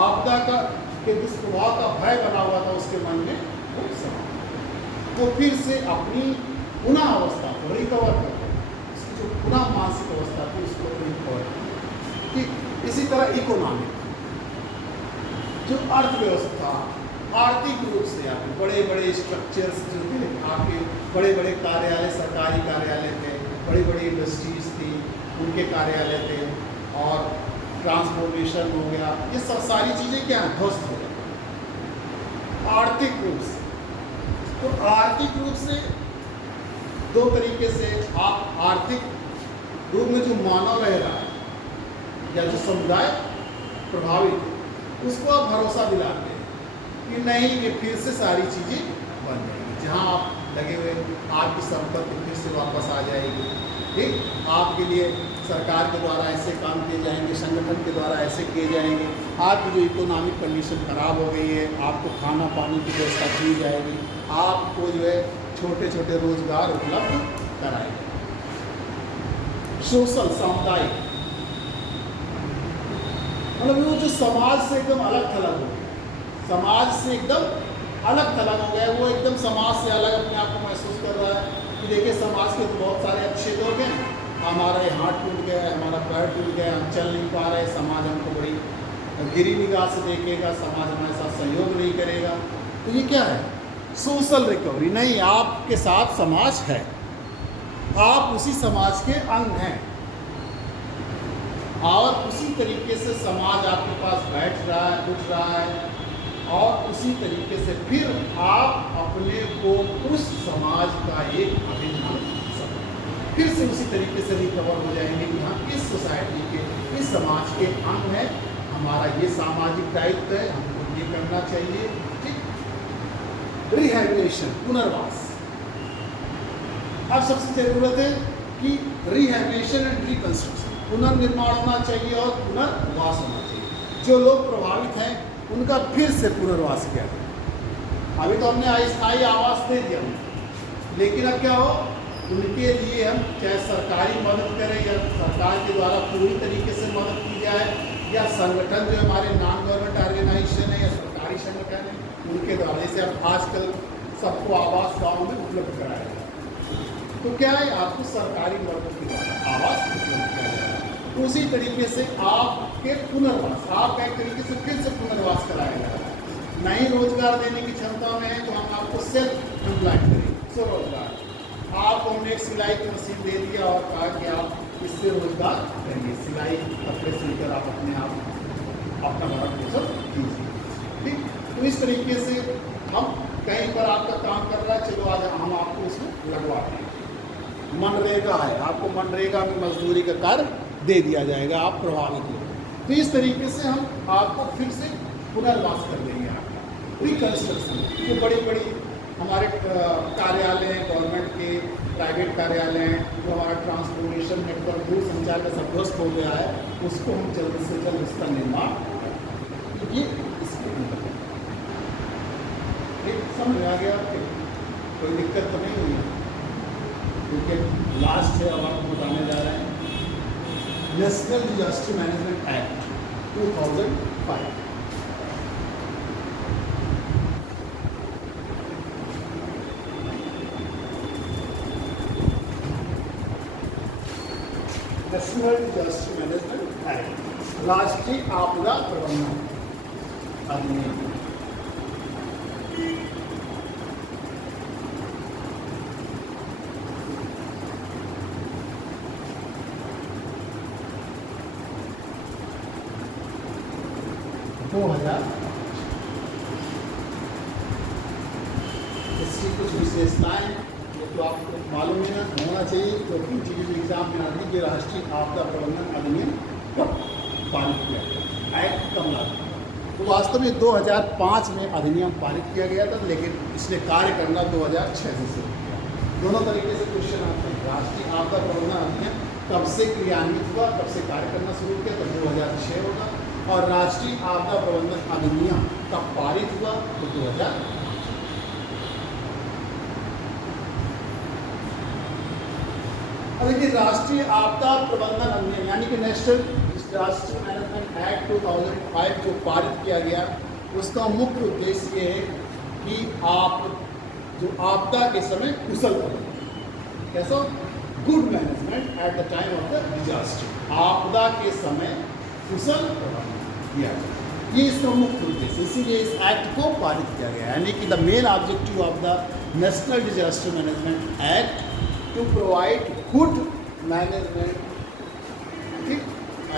आपदा का के दुष्प्रभाव का भय बना हुआ था उसके मन में, वो समाप्त, तो फिर से अपनी पुनः अवस्था को रिकवर करते हैं, उसकी जो पुनः मानसिक अवस्था थी उसको रिकवर करते हैं। इसी तरह इकोनॉमिक, जो अर्थव्यवस्था, आर्थिक रूप से आपके बड़े बड़े स्ट्रक्चर्स जो थे, आपके बड़े बड़े कार्यालय, सरकारी कार्यालय थे, बड़ी बड़ी इंडस्ट्रीज थी, उनके कार्यालय थे, और ट्रांसपोर्टेशन हो गया, ये सब सारी चीज़ें क्या हैं, ध्वस्त हो गई आर्थिक रूप से। तो आर्थिक रूप से दो तरीके से आप आर्थिक रूप में जो मानव रह रहा है या जो समुदाय प्रभावित है, उसको आप भरोसा दिलाते हैं कि नहीं, ये फिर से सारी चीज़ें बन जाएगी, जहाँ आप लगे हुए आपकी संपत्ति फिर से वापस आ जाएगी, ठीक, आपके लिए सरकार के द्वारा ऐसे काम किए जाएंगे, संगठन के द्वारा ऐसे किए जाएंगे, आपकी जो इकोनॉमिक कंडीशन ख़राब हो गई है, आपको खाना पानी की व्यवस्था की जाएगी, आपको जो है छोटे छोटे रोजगार उपलब्ध कराए जाएंगे। सोशल, सामुदायिक, मतलब वो जो समाज से एकदम अलग थलग हो गया, समाज से एकदम अलग थलग हो गया, वो एकदम समाज से अलग अपने आप को महसूस कर रहा है कि देखिए समाज के तो बहुत सारे अच्छे लोग हैं, हमारा ये हाथ टूट गया है, हमारा पैर टूट गया है, हम चल नहीं पा रहे, समाज हमको बड़ी गिरी निगाह से देखेगा, समाज हमारे साथ सहयोग नहीं करेगा। तो ये क्या है, सोशल रिकवरी नहीं, आपके साथ समाज है, आप उसी समाज के अंग हैं, और उसी तरीके से समाज आपके पास बैठ रहा है, उठ रहा है, और उसी तरीके से फिर आप अपने को उस समाज का एक अभिन्न फिर से उसी तरीके से रिकवर हो जाएंगे कि हम इस सोसाइटी के, इस समाज के अंग हैं, हमारा ये सामाजिक दायित्व है, हमको ये करना चाहिए, ठीक। रिहैबिलिटेशन, पुनर्वास, अब सबसे ज़रूरत है कि रिहैबिलिटेशन एंड रिकंस्ट्रक्शन, पुनर्निर्माण होना चाहिए और पुनर्वास होना चाहिए। जो लोग प्रभावित हैं उनका फिर से पुनर्वास किया जाए। अभी तो हमने अस्थायी आवास दे दिया, लेकिन अब क्या हो, उनके लिए हम चाहे सरकारी मदद करें या सरकार के द्वारा पूरी तरीके से मदद की जाए, या संगठन जो हमारे नॉन गवर्नमेंट ऑर्गेनाइजेशन है या सरकारी संगठन है उनके द्वारा, जैसे अब आजकल सबको आवास गाँव में उपलब्ध कराया जाए, तो क्या है, आपको सरकारी मदद के द्वारा आवास उपलब्ध किया जाए। उसी तरीके से आपके पुनर्वास, आपका एक तरीके से फिर से पुनर्वास कराया जा रहा है। नहीं रोजगार देने की क्षमता में है तो हम आपको सेल्फ एम्प्लॉयड करेंगे, स्वरोजगार। आपको हमने एक सिलाई की मशीन दे दिया और कहा कि आप इससे रोजगार करिए, सिलाई कपड़े सिलकर आप अपने आप अपना भरण पोषण कीजिए। ठीक, तो इस तरीके से हम कहीं पर आपका काम कर रहा है, चलो आज हम आपको उसमें लगवाते हैं। मनरेगा है, आपको मनरेगा में मजदूरी का कार्य दे दिया जाएगा, आप प्रभावित हो। तो इस तरीके से हम आपको फिर से पुनर्वास कर देंगे आपका रिकंस्ट्रक्शन। जो बड़ी बड़ी हमारे कार्यालय हैं, गवर्नमेंट के प्राइवेट कार्यालय हैं, जो हमारा ट्रांसपोर्टेशन नेटवर्क दूर संचार का सब ध्वस्त हो गया है, उसको हम जल्द से जल्द उसका निर्माण करें। ये इसके अंदर एक समझ आ गया, कोई दिक्कत तो नहीं हुई है? क्योंकि लास्ट है, अब आपको बताने जा रहे हैं national disaster management act 2005। National disaster management act, राष्ट्रीय आपदा प्रबंधन अधिनियम। इसकी कुछ विशेषताएं जो तो आपको मालूम है ना होना चाहिए, क्योंकि जीडी एग्जाम में आती है कि राष्ट्रीय आपदा प्रबंधन अधिनियम कब पारित किया गया, एक्ट कब लागू। तो वास्तव में 2005 में अधिनियम पारित किया गया था, लेकिन इसने कार्य करना 2006 से शुरू किया। दोनों तरीके से क्वेश्चन आते हैं। राष्ट्रीय आपदा प्रबंधन अधिनियम कब से क्रियान्वित हुआ, कब से कार्य करना शुरू किया, तो 2006 होगा। और राष्ट्रीय आपदा प्रबंधन अधिनियम कब पारित हुआ, तो 2005। अब देखिए, राष्ट्रीय आपदा प्रबंधन अधिनियम यानी कि नेशनल डिजास्टर मैनेजमेंट एक्ट 2005 जो पारित किया गया, उसका मुख्य उद्देश्य ये है कि आप जो आपदा के समय कुशल प्रबंधन, कैसा good management at the time of the disaster, आपदा के समय कुशल प्रबंधन किया जाए, ये इसका मुख्य उद्देश्य। इसीलिए इस एक्ट को पारित किया गया, यानी कि the main objective of the national disaster management act to provide good management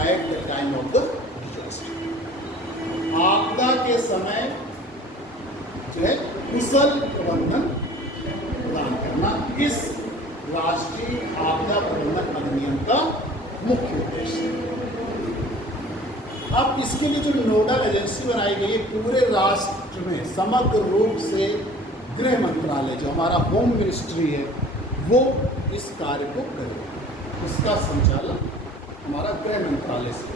at the time of the disaster। आपदा के समय जो है कुशल प्रबंधन प्रदान करना इस राष्ट्रीय आपदा प्रबंधन अधिनियम का मुख्य उद्देश्य है। अब इसके लिए जो नोडल एजेंसी बनाई गई है पूरे राष्ट्र में, समग्र रूप से गृह मंत्रालय जो हमारा होम मिनिस्ट्री है वो इस कार्य को करेगा, उसका संचालन हमारा गृह मंत्रालय से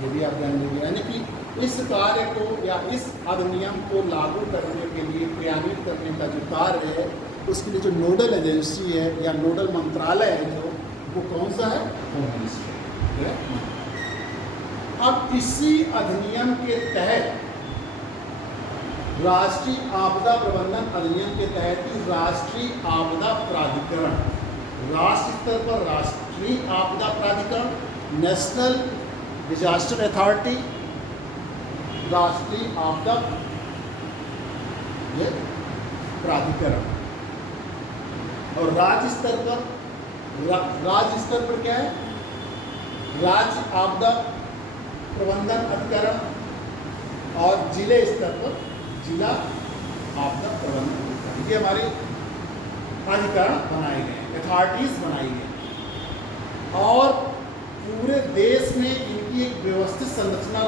ये भी आप ध्यान देंगे। यानी कि इस कार्य को या इस अधिनियम को लागू करने के लिए, क्रियान्वित करने का जो कार्य है, उसके लिए जो नोडल एजेंसी है या नोडल मंत्रालय है जो, वो कौन सा है? Home ministry. अब इसी अधिनियम के तहत राष्ट्रीय आपदा प्रबंधन अधिनियम के तहत ही राष्ट्रीय आपदा प्राधिकरण, राष्ट्र स्तर पर राष्ट्रीय आपदा प्राधिकरण, नेशनल डिजास्टर अथॉरिटी, राष्ट्रीय आपदा प्राधिकरण, और राज्य स्तर पर क्या है? राज्य आपदा प्रबंधन अधिकरण, और जिले स्तर पर जिला आपदा प्रबंधन अधिकरण। ये हमारे अधिकरण बनाए गए, अथॉरिटीज बनाई गई, और पूरे देश में इनकी एक व्यवस्थित संरचना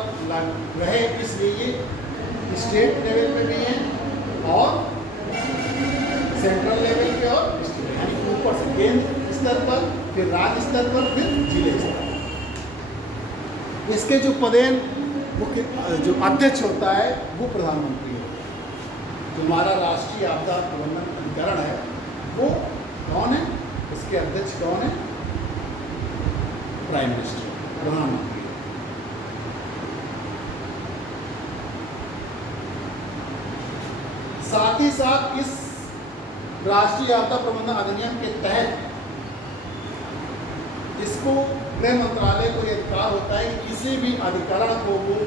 रहे, इसलिए ये स्टेट लेवल पे भी हैं और सेंट्रल लेवल पे और स्टेट, यानी ऊपर से केंद्र स्तर पर, फिर राज्य स्तर पर, फिर जिले स्तर पर। इसके जो पदेन मुख्य जो अध्यक्ष होता है वो प्रधानमंत्री है। जो हमारा राष्ट्रीय आपदा प्रबंधन अधिकरण है वो कौन है? इसके अध्यक्ष कौन है? प्राइम मिनिस्टर, प्रधानमंत्री। साथ ही साथ इस राष्ट्रीय आपदा प्रबंधन अधिनियम के तहत इसको गृह मंत्रालय को ये अधिकार होता है कि किसी भी अधिकरण को वो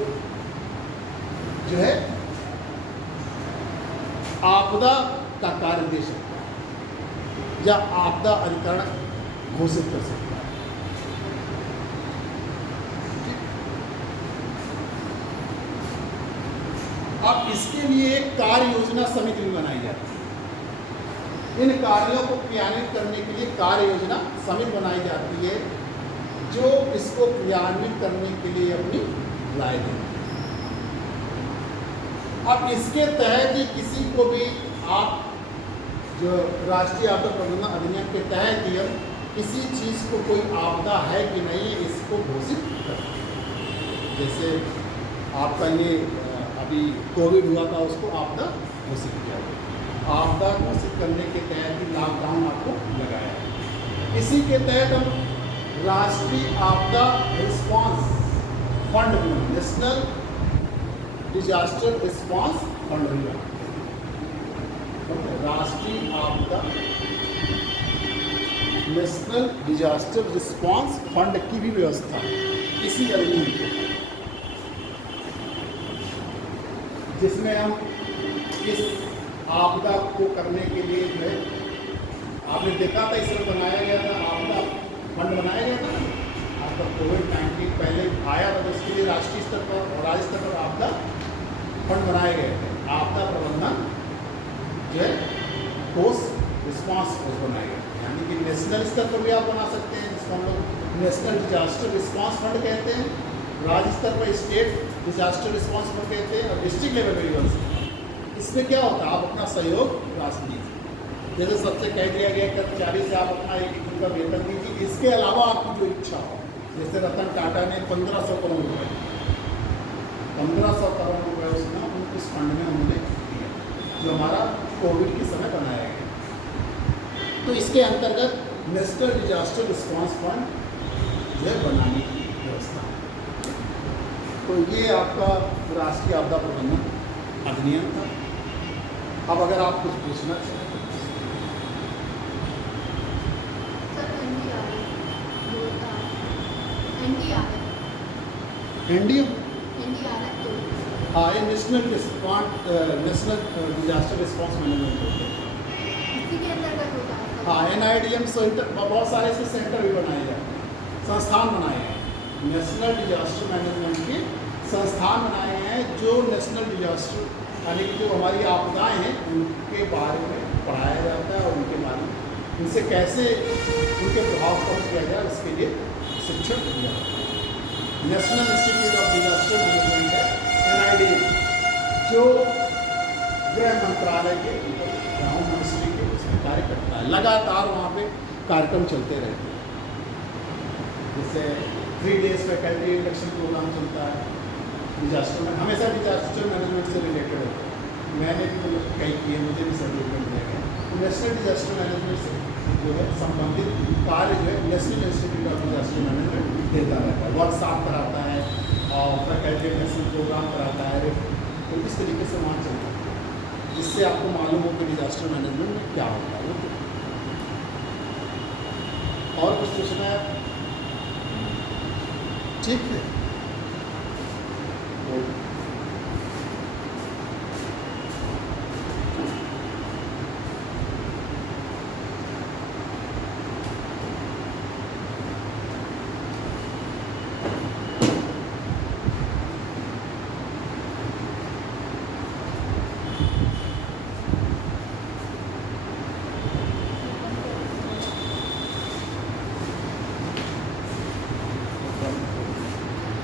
जो है आपदा का कार्य दे सकता है या आपदा अधिकरण घोषित कर सकता है। अब इसके लिए एक कार्य योजना समिति भी बनाई जाती है। इन कार्यों को क्रियान्वित करने के लिए कार्य योजना समिति बनाई जाती है जो इसको क्रियान्वित करने के लिए अपनी राय देती है। अब इसके तहत ही किसी को भी आप जो राष्ट्रीय आपदा प्रबंधन अधिनियम के तहत ही हम किसी चीज़ को कोई आपदा है कि नहीं इसको घोषित करते हैं। जैसे आपका ये अभी कोविड हुआ था, उसको आपदा घोषित किया गया। आपदा घोषित करने के तहत ही लॉकडाउन आपको लगाया। इसी के तहत हम राष्ट्रीय आपदा रिस्पांस फंड भी, नेशनल डिजास्टर रिस्पांस फंड भी बनाते हैं। राष्ट्रीय आपदा नेशनल डिजास्टर रिस्पांस फंड की भी व्यवस्था इसी अधिनियम के, जिसमें हम इस आपदा को करने के लिए जो है आपने देखा था इसमें बनाया गया था, आपदा फंड बनाया गया था। आपका कोविड-19 पहले आया था तो इसके लिए राष्ट्रीय स्तर पर और राज्य स्तर पर आपदा फंड बनाए गए थे। आपदा प्रबंधन जो है कोष, रिस्पांस कोष बनाए गए, यानी कि नेशनल स्तर पर भी आप बना सकते हैं, जिसको हम लोग नेशनल डिजास्टर रिस्पांस फंड कहते हैं। राज्य स्तर पर स्टेट डिजास्टर रिस्पांस फंड कहते हैं और डिस्ट्रिक्ट लेवल पर भी बन सकते हैं। इसमें क्या होता है, आप अपना सहयोग राशि दीजिए। जैसे सबसे कह दिया गया कर्मचारी से आप अपना 1 दिन का वेतन दीजिए, इसके अलावा आपकी जो इच्छा हो। जैसे रतन टाटा ने 1500 करोड़ रुपये 1500 करोड़ रुपये उसने इस फंड में उन्होंने दिया, जो हमारा कोविड के समय बनाया गया। तो इसके अंतर्गत नेशनल डिजास्टर रिस्पांस फंड जो है बनाने की व्यवस्था है। तो ये आपका राष्ट्रीय आपदा प्रबंधन अधिनियम था। अब अगर आप कुछ पूछना चाहें। एनडीआरएफ हाँ, ये नेशनल डिजास्टर रिस्पांस मैनेजमेंट होते हैं। इसी के अंतर्गत होता है। हाँ, NIDM सेंटर, बहुत सारे ऐसे सेंटर भी बनाए जाते हैं, संस्थान बनाए हैं। नेशनल डिजास्टर मैनेजमेंट के संस्थान बनाए हैं जो नेशनल डिजास्टर यानी कि जो हमारी आपदाएं हैं उनके बारे में पढ़ाया जाता है और उनके बारे में उनसे कैसे उनके प्रभाव कम किया जाए उसके लिए शिक्षण दिया जाता है। National institute of disaster management है NIDM, जो गृह मंत्रालय के होम मिनिस्ट्री के उसमें कार्य करता है। लगातार वहाँ पे कार्यक्रम चलते रहते हैं। जैसे 3 डेज फैकल्टी इंडक्शन प्रोग्राम चलता है डिजास्टर में, हमेशा डिजास्टर मैनेजमेंट से रिलेटेड होता है। मैंने भी कई किए, मुझे भी सर्टिफिकेट दिया गया। नेशनल डिजास्टर मैनेजमेंट से जो है संबंधित कार्य जो है national institute of disaster management देता रहता है, वर्कशॉप कराता है और फैकल्टी इंडक्शन प्रोग्राम कराता है। तो इस तरीके से वहाँ चलता है, जिससे आपको मालूम हो कि डिजास्टर मैनेजमेंट में क्या होता है। और कुछ पूछना है? ठीक है।